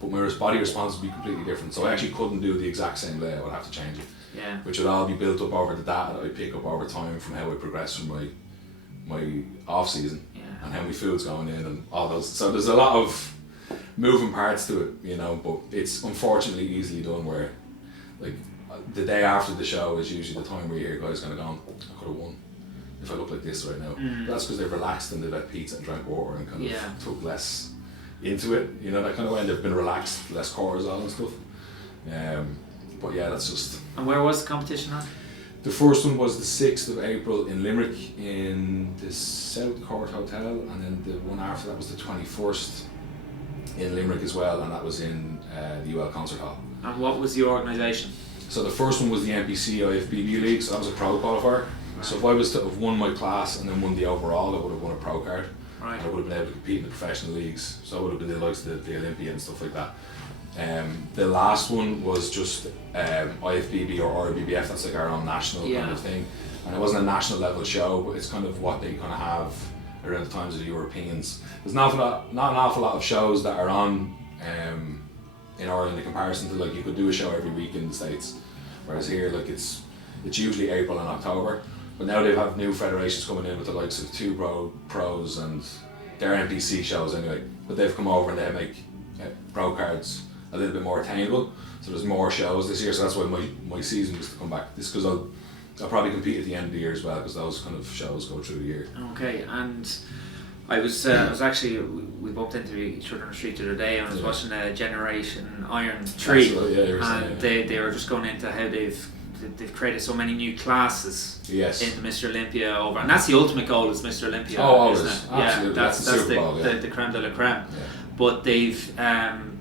but my body response would be completely different. So I actually couldn't do the exact same day. I would have to change it. Yeah. Which would all be built up over the data that I pick up over time from how I progress from my off season, and how my food's going in and all those. So there's a lot of moving parts to it, you know. But it's unfortunately easily done where, like, the day after the show is usually the time where you hear guys kind of going, I could have won if I look like this right now. That's because they've relaxed and they've had pizza and drank water and kind of took less into it, you know, that kind of way, and they've been relaxed, less cortisol and stuff. But yeah, that's just. And where was the competition at? The first one was the 6th of April in Limerick in the South Court Hotel, and then the one after that was the 21st in Limerick as well, and that was in the UL Concert Hall. And what was the organisation? So the first one was the NPC IFBB League, so that was a pro qualifier. Right. So if I was to have won my class and then won the overall, I would have won a pro card. Right. I would have been able to compete in the professional leagues, so I would have been the likes of the Olympia and stuff like that. The last one was just IFBB or RBBF, that's like our own national kind of thing, and it wasn't a national level show, but it's kind of what they kind of have around the times of the Europeans. There's not an awful lot of shows that are on in Ireland in comparison to, like, you could do a show every week in the States, whereas here, like, it's usually April and October, but now they have new federations coming in with the likes of Two Pros and their NPC shows anyway, but they've come over and they make pro cards a little bit more attainable, so there's more shows this year, so that's why my season was to come back. This because I'll probably compete at the end of the year as well, because those kind of shows go through the year. Okay, and I was actually, we bumped into each other on the street the other day, and I was watching Generation Iron 3, and they were just going into how they've created so many new classes into Mr. Olympia over, and that's the ultimate goal, is Mr. Olympia. Isn't it? Absolutely. Yeah, that's the creme de la creme. Yeah. But they've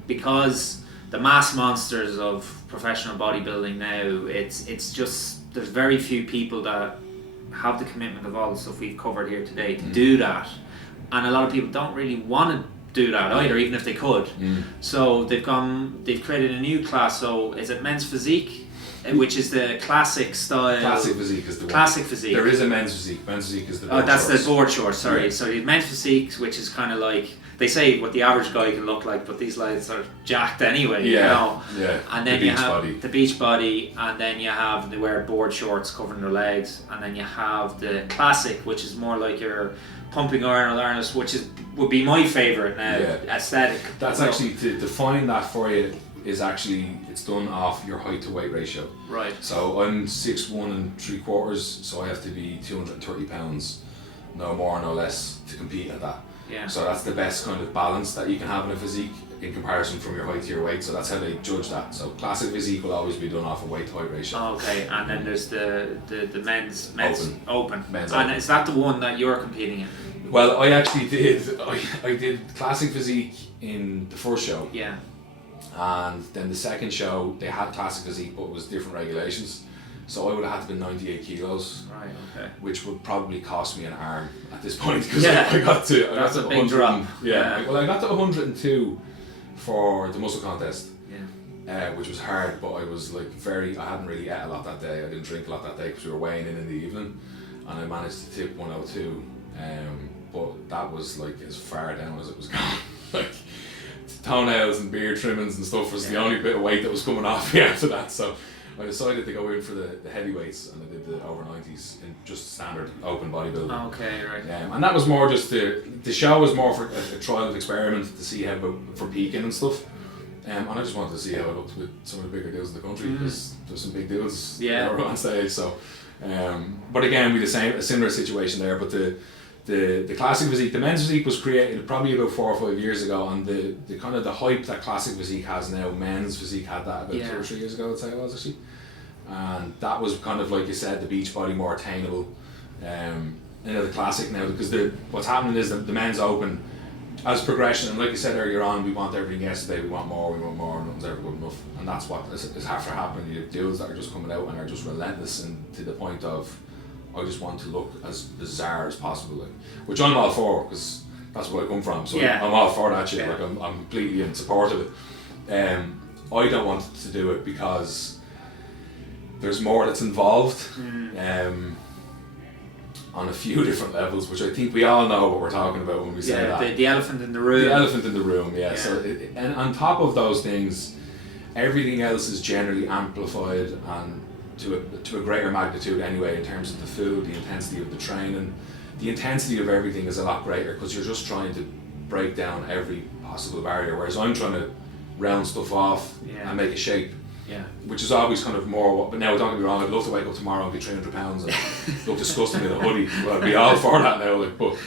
because the mass monsters of professional bodybuilding now, it's just, there's very few people that have the commitment of all the stuff we've covered here today to do that, and a lot of people don't really want to do that either, even if they could. So they've created a new class. So is it men's physique, which is the classic style? Classic physique is the one. Classic physique. There is a men's physique. Men's physique is the board that's shorts. The board shorts, sorry. Yeah. So you have men's physique, which is kind of like, they say what the average guy can look like, but these lads are jacked anyway, you know. Yeah. And then you have body. the beach body, and then you have, they wear board shorts covering their legs, and then you have the classic, which is more like your pumping Arnold harness, which would be my favourite now, aesthetic. That's actually, to define that for you, is actually, it's done off your height to weight ratio. Right. So I'm 6'1 3/4", so I have to be 230 pounds, no more, no less, to compete at that. Yeah. So that's the best kind of balance that you can have in a physique in comparison from your height to your weight. So that's how they judge that. So classic physique will always be done off a weight to height ratio. Okay, and then there's the men's open. Men's and open. is that the one that you're competing in? Well, I actually did. I did classic physique in the first show. Yeah. And then the second show, they had classic physique, but it was different regulations. So I would have had to be 98 kilos. Right, okay. Which would probably cost me an arm at this point, because I got to. That's a big drop. Well, I got to 102 for the muscle contest. Yeah. Which was hard, but I was like I hadn't really ate a lot that day. I didn't drink a lot that day because we were weighing in the evening, and I managed to tip 102. But that was like as far down as it was going. Like toenails and beard trimmings and stuff was the only bit of weight that was coming off me after that. So I decided to go in for the heavyweights, and I did the over 90s in just standard open bodybuilding. Okay, right. And that was more just the show was more for a trial experiment to see how for peaking and stuff. And I just wanted to see how it looked with some of the bigger dudes in the country, because there's some big dudes that were on stage. So, but again, we had a similar situation there. But the classic physique, the men's physique was created probably about 4 or 5 years ago, and the kind of the hype that classic physique has now, men's physique had that about 2 or 3 years ago, I'd say it was actually. And that was kind of, like you said, the beach body, more attainable. The classic now, because what's happening is the men's open, as progression, and like you said earlier on, we want everything yesterday, we want more, and nothing's ever good enough, and that's what is after happening. You have deals that are just coming out and are just relentless, and to the point of, I just want to look as bizarre as possible, like, which I'm all for, because that's where I come from, so I'm all for that shit, like I'm completely in support of it. I don't want to do it because there's more that's involved, on a few different levels, which I think we all know what we're talking about when we say that. The elephant in the room. The elephant in the room, yeah. So, and on top of those things, everything else is generally amplified and to a greater magnitude anyway, in terms of the food, the intensity of the training. The intensity of everything is a lot greater because you're just trying to break down every possible barrier, whereas I'm trying to round stuff off and make a shape. Yeah. Which is always kind of more, but now don't get me wrong, I'd love to wake up tomorrow and be 300 pounds and look disgusting in a hoodie. Well, I'd be all for that now, like, but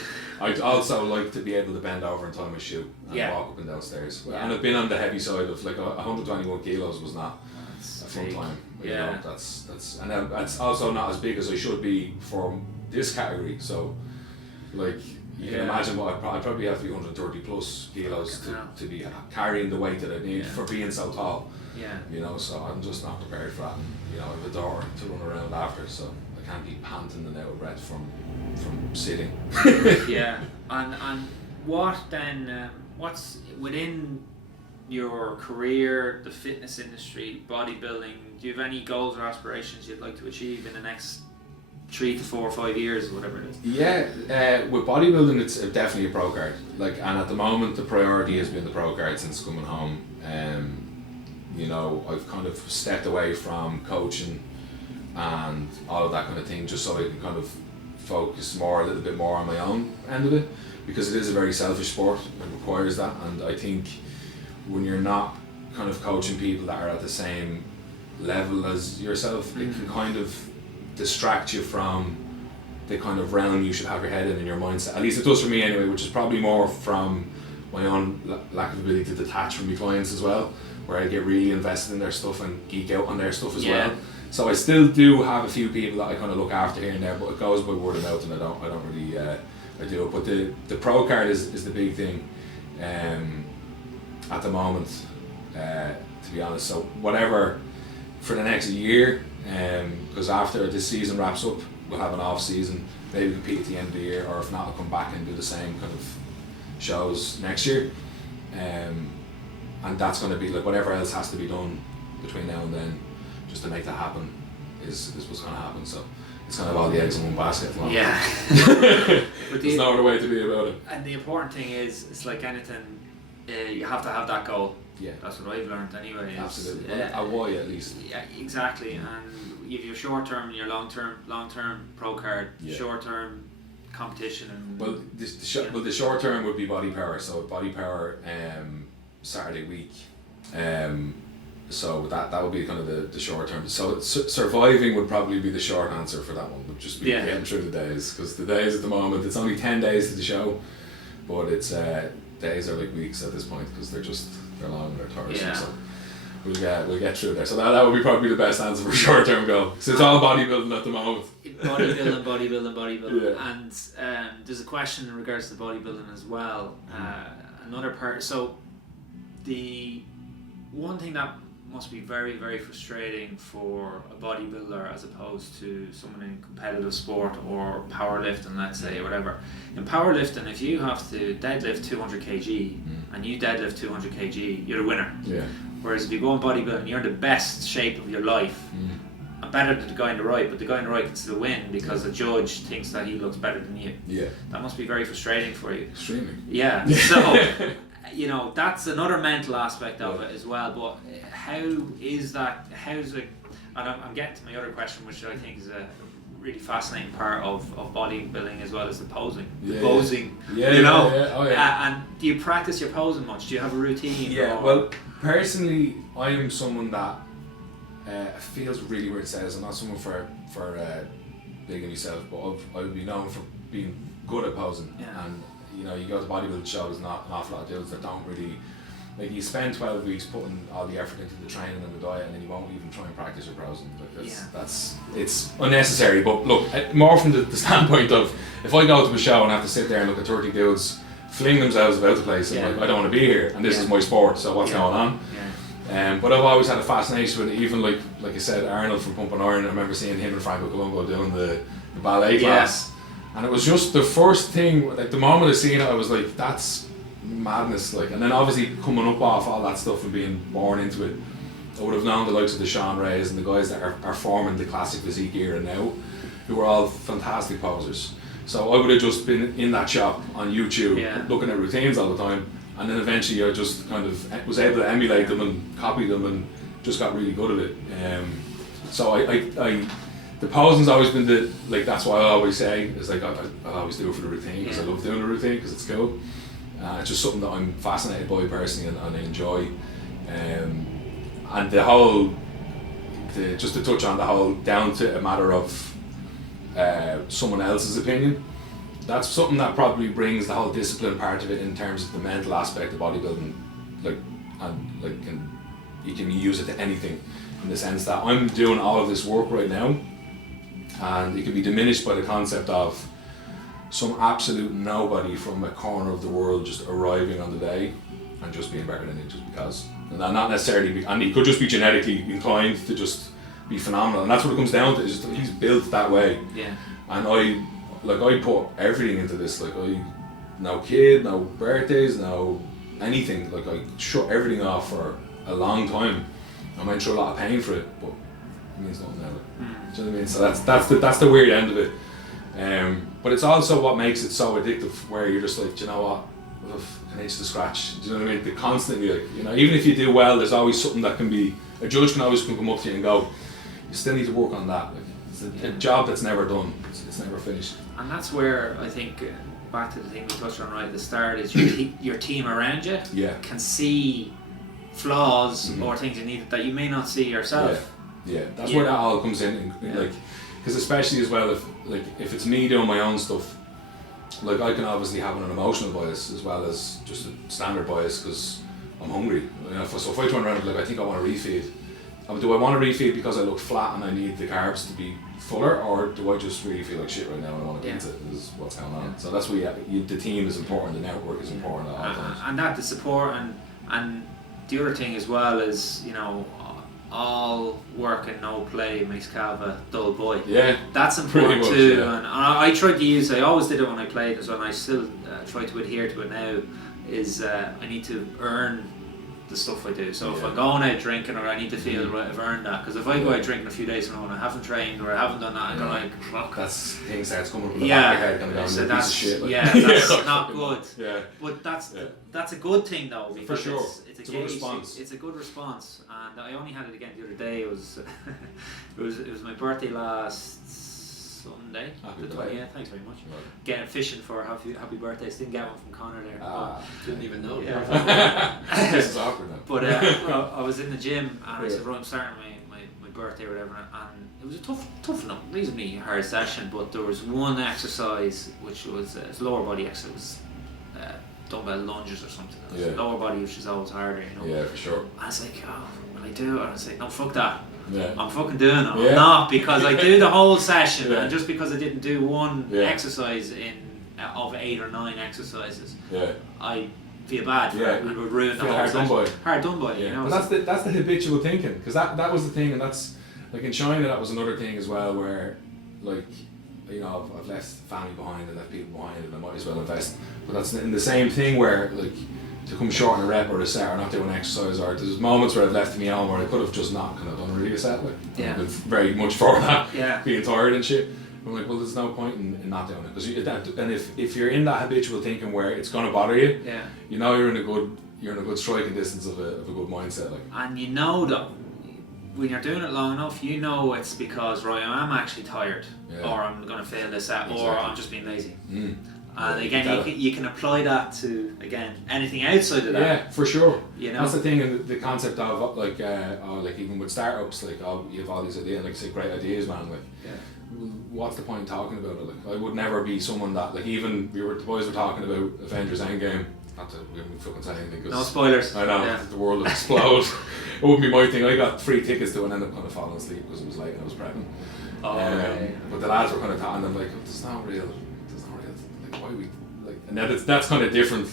I'd also like to be able to bend over and tie my shoe and walk up and down stairs. Yeah. And I've been on the heavy side of, like, 121 kilos was not a fun time. You know, that's and that's also not as big as I should be for this category. So, like, you can imagine what I'd probably have to be 130 plus kilos to be carrying the weight that I need for being so tall. Yeah. You know, so I'm just not prepared for that. And, you know, I have a daughter to run around after, so I can't be panting and out of breath from sitting. And what then? What's within your career, the fitness industry, bodybuilding? Do you have any goals or aspirations you'd like to achieve in the next 3 to 4 or 5 years, or whatever it is? Yeah, with bodybuilding, it's definitely a pro card. Like, and at the moment, the priority has been the pro card since coming home. You know, I've kind of stepped away from coaching and all of that kind of thing, just so I can kind of focus a little bit more on my own end of it, because it is a very selfish sport. It requires that, and I think when you're not kind of coaching people that are at the same level as yourself, it can kind of distract you from the kind of realm you should have your head in your mindset. At least it does for me anyway, which is probably more from my own lack of ability to detach from my clients as well, where I get really invested in their stuff and geek out on their stuff as well. So I still do have a few people that I kind of look after here and there, but it goes by word of mouth, and I don't really I do it. But the pro card is the big thing at the moment, to be honest. So whatever for the next year, because after this season wraps up, we'll have an off season, maybe compete at the end of the year, or if not, I'll come back and do the same kind of shows next year. And that's going to be like whatever else has to be done between now and then, just to make that happen, is what's going to happen. So it's kind of all the eggs in one basket. Yeah. There's no other way to be about it. And the important thing is, it's like anything, you have to have that goal. Yeah. That's what I've learned anyway. Absolutely. A why at least. Yeah, exactly. And you have your short term and your long term pro card, short term competition. And the short term would be body power. So body power. Saturday week, so that would be kind of the short term. So surviving would probably be the short answer for that one. Would just be getting through the days, because the days at the moment, it's only 10 days to the show, but it's days are like weeks at this point, because they're long and they're tiresome. So we'll get through there. So that would be probably the best answer for short term goal. So it's all bodybuilding at the moment. Bodybuilding, and there's a question in regards to bodybuilding as well. Another part. So the one thing that must be very, very frustrating for a bodybuilder as opposed to someone in competitive sport or powerlifting, let's say, or whatever. In powerlifting, if you have to deadlift 200 kg and you deadlift 200 kg, you're the winner. Yeah. Whereas if you go in bodybuilding, you're in the best shape of your life. And better than the guy on the right, but the guy on the right can still win because the judge thinks that he looks better than you. Yeah. That must be very frustrating for you. Extremely. Yeah. So you know, that's another mental aspect of it as well, but how's it, and I'm getting to my other question, which I think is a really fascinating part of bodybuilding as well, as the posing. And do you practice your posing much? Do you have a routine? Yeah, well, personally, I am someone that feels really weird to say this. I'm not someone for bigging myself, but I would be known for being good at posing. Yeah. And you know, you go to bodybuilding shows, not an awful lot of dudes that don't really, like, you spend 12 weeks putting all the effort into the training and the diet, and then you won't even try and practice your posing. Like, it's unnecessary. But look, more from the standpoint of, if I go to a show and have to sit there and look at 30 dudes fling themselves about the place and like, I don't want to be here, and this is my sport, so what's going on? But I've always had a fascination with it, even like I said, Arnold from Pumping Iron. I remember seeing him and Franco Colombo doing the ballet class, and it was just the first thing, like the moment I seen it, I was like, that's madness, like. And then obviously coming up off all that stuff and being born into it, I would have known the likes of the Sean Rays and the guys that are forming the classic physique era now, who were all fantastic posers. So I would have just been in that shop on YouTube looking at routines all the time, and then eventually I just kind of was able to emulate them and copy them and just got really good at it. So I the posing's always been that's why I always say, is like I'll always do it for the routine, because I love doing the routine, because it's cool. It's just something that I'm fascinated by personally and I enjoy. And the whole, just to touch on the whole, down to a matter of someone else's opinion, that's something that probably brings the whole discipline part of it in terms of the mental aspect of bodybuilding, you can use it to anything, in the sense that I'm doing all of this work right now, and it can be diminished by the concept of some absolute nobody from a corner of the world just arriving on the day and just being better than you just because. And not necessarily, and he could just be genetically inclined to just be phenomenal, and that's what it comes down to. Is just he's built that way. Yeah. And I put everything into this. Like no kid, no birthdays, no anything. Like I shut everything off for a long time. I went through a lot of pain for it, but it means nothing now. Do you know what I mean? So that's the weird end of it. But it's also what makes it so addictive, where you're just like, do you know what? An itch to scratch. Do you know what I mean? They constantly, even if you do well, there's always something that can be. A judge can always come up to you and go, you still need to work on that. Like, it's a job that's never done. It's never finished. And that's where I think, back to the thing we touched on right at the start, is your team around you can see flaws or things you need that you may not see yourself. Yeah, that's where that all comes in. Because especially as well, if it's me doing my own stuff, like I can obviously have an emotional bias as well as just a standard bias, because I'm hungry. So if I turn around and I think I want to refeed, do I want to refeed because I look flat and I need the carbs to be fuller, or do I just really feel like shit right now and I want to eat it? Is what's going on. So that's where the team is important, the network is important at all times. And that the support and the other thing as well is, all work and no play makes Cav a dull boy. Yeah, that's important too. And I tried to use. I always did it when I played as well, and I still try to adhere to it now. Is I need to earn the stuff I do. So if I'm going out drinking, or I need to feel right, I've earned that. Because if I go out drinking a few days in a row and I haven't trained or I haven't done that, I go like, fuck. That's thing starts coming up in the back of your head, going down so a piece of shit. That's not good. Yeah. But that's a good thing though, because for sure. It's a good response. It's a good response, and I only had it again the other day. It was it was my birthday last Sunday. Happy birthday. Yeah, thanks very much. Right. Getting fishing for happy birthdays. Didn't get one from Connor there. Didn't even know. This is awkward now. But I was in the gym and I said, right, I'm starting my birthday or whatever, and it was a tough enough, reasonably hard session. But there was one exercise which was lower body exercise. Dumbbell lunges or something. Lower body, which is always harder, Yeah, for sure. I was like, will I do it? And I was like, no, fuck that. Yeah. I'm fucking doing it. I'm not, because I do the whole session, and just because I didn't do one exercise of 8 or 9 exercises, I feel bad for it. We would ruin the whole session. Hard done by. But that's the habitual thinking, because that was the thing, and that's like in China, that was another thing as well, where I've left family behind and left people behind, and I might as well invest. But that's in the same thing where to come short on a rep or a set or not doing exercise, or there's moments where I've left me home where I could have just not kind of done really a set. I've been very much for that, being tired and shit. I'm like, well, there's no point in not doing it, because if you're in that habitual thinking where it's gonna bother you, you're in a good striking distance of a good mindset, And that when you're doing it long enough, it's because I am actually tired, or I'm gonna fail this set, or I'm just being lazy. And again, you can apply that to anything outside of that. Yeah, for sure. That's the thing, and the concept of even with startups, you have all these ideas, say great ideas, man. What's the point in talking about it? I would never be someone that even the boys were talking about Avengers Endgame. Not that we haven't fucking said anything. No spoilers. I know the world will explode. It wouldn't be my thing. I got 3 tickets to it and ended up kind of falling asleep because it was late and I was prepping. But the lads were kind of talking, and I'm like, there's not real. Why we And that's kind of different.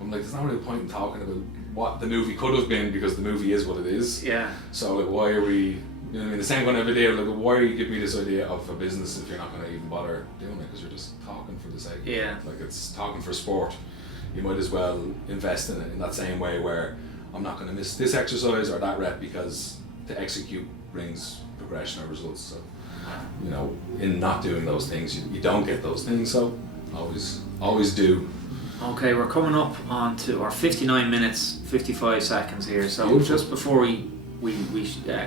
I'm like, there's not really a point in talking about what the movie could have been, because the movie is what it is. Yeah. So like, why are we, you know what I mean, the same kind of idea, like, why are you giving me this idea of a business if you're not going to even bother doing it, because you're just talking for the sake of it. Like, it's talking for sport. You might as well invest in it in that same way, where I'm not going to miss this exercise or that rep, because to execute brings progression or results. So, you know, in not doing those things, you don't get those things. So always do. Okay, we're coming up on to our 59 minutes 55 seconds here. So Beautiful. just before we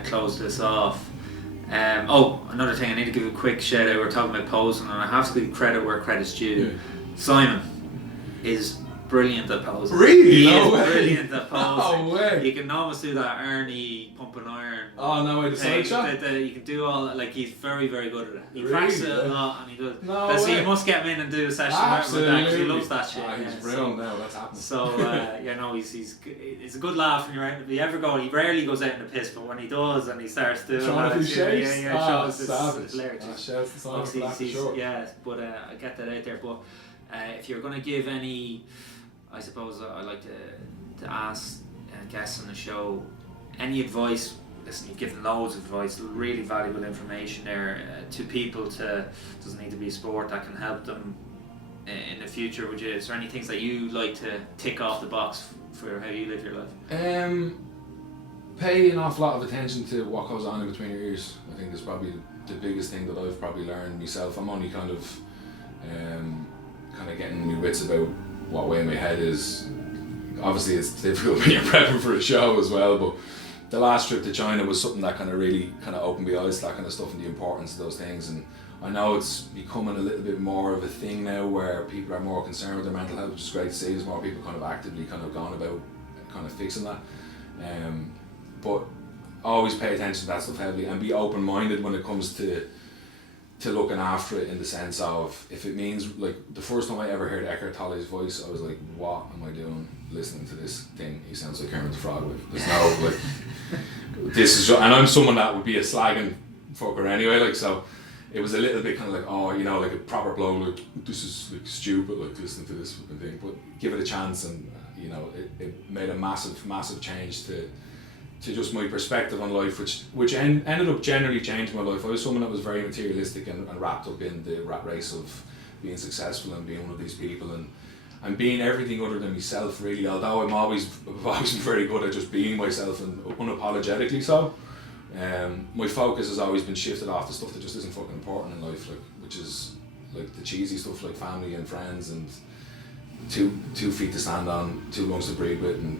close this off, another thing, I need to give a quick shout out. We're talking about posing, and I have to give credit where credit's due. Yeah. Simon is brilliant at posing. Really? He No is way. brilliant at posing. No way. You can almost do that Ernie pumping iron. Oh no way, the side shot? You can do all, like, he's very, very good at it. He Really? practices it a lot, and he does. No So way. you must get him in and do a session with Absolutely. that, 'cause he loves that shit. He's yeah. brilliant now, that's happening. So it's a good laugh when you're out. If you ever go, he rarely goes out in the piss, but when he does and he starts doing Trying to do shapes? shows, Savage. it's hilarious. Shouts to Simon for that, for sure. Yeah, but I get that out there. But if you're going to give any, I suppose I like to ask guests on the show, any advice. Listen, you've given loads of advice, really valuable information there to people. Doesn't need to be a sport, that can help them in the future. Is there any things that you like to tick off the box for how you live your life? Pay an awful lot of attention to what goes on in between your ears. I think is probably the biggest thing that I've probably learned myself. I'm only kind of getting my wits about what way my head is. Obviously it's difficult when you're prepping for a show as well, but the last trip to China was something that really opened my eyes to that kind of stuff and the importance of those things. And I know it's becoming a little bit more of a thing now where people are more concerned with their mental health, which is great to see. There's more people actively gone about fixing that. But always pay attention to that stuff heavily and be open-minded when it comes to looking after it, in the sense of, if it means, like, the first time I ever heard Eckhart Tolle's voice, I was like, what am I doing listening to this thing? He sounds like Kermit the Frog. There's no, like, this is, and I'm someone that would be a slagging fucker anyway, like, so it was a little bit like, oh, you know, like a proper blow, like, this is like stupid, like, listening to this fucking thing, but give it a chance. And you know, it made a massive change to just my perspective on life, which ended up generally changing my life. I was someone that was very materialistic and wrapped up in the rat race of being successful and being one of these people and being everything other than myself, really, although I've always been very good at just being myself and unapologetically so. My focus has always been shifted off the stuff that just isn't fucking important in life, like, which is like the cheesy stuff like family and friends and two feet to stand on, 2 lungs to breathe with, and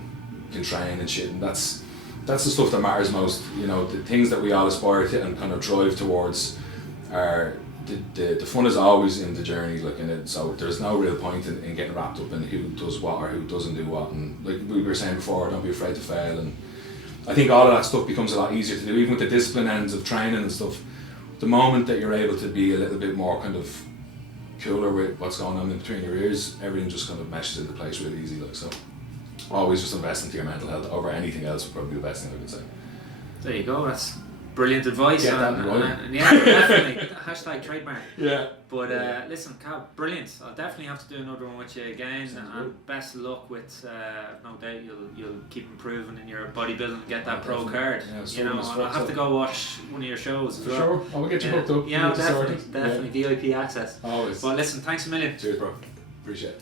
can train and shit. And that's the stuff that matters most. You know, the things that we all aspire to and drive towards are the fun is always in the journey, like, in it. So there's no real point in getting wrapped up in who does what or who doesn't do what. And like we were saying before, don't be afraid to fail. And I think all of that stuff becomes a lot easier to do, even with the discipline ends of training and stuff. The moment that you're able to be a little bit more cooler with what's going on in between your ears, everything just meshes into place really easy. Like, so always just invest into your mental health over anything else would probably be the best thing I could say. There you go, that's brilliant advice. Get that right. Yeah, definitely. Hashtag trademark. Yeah. But listen, Cav, brilliant. I'll definitely have to do another one with you again. Sounds and good. best of luck with, no doubt you'll keep improving in your bodybuilding and get that pro Definitely. card. Yeah, You know, as and fuck, I'll have so. to go watch one of your shows as For well. sure. I will get you hooked up. Yeah, We'll get you sorted. definitely. VIP access. Always. But listen, thanks a million. Cheers, bro. Appreciate it.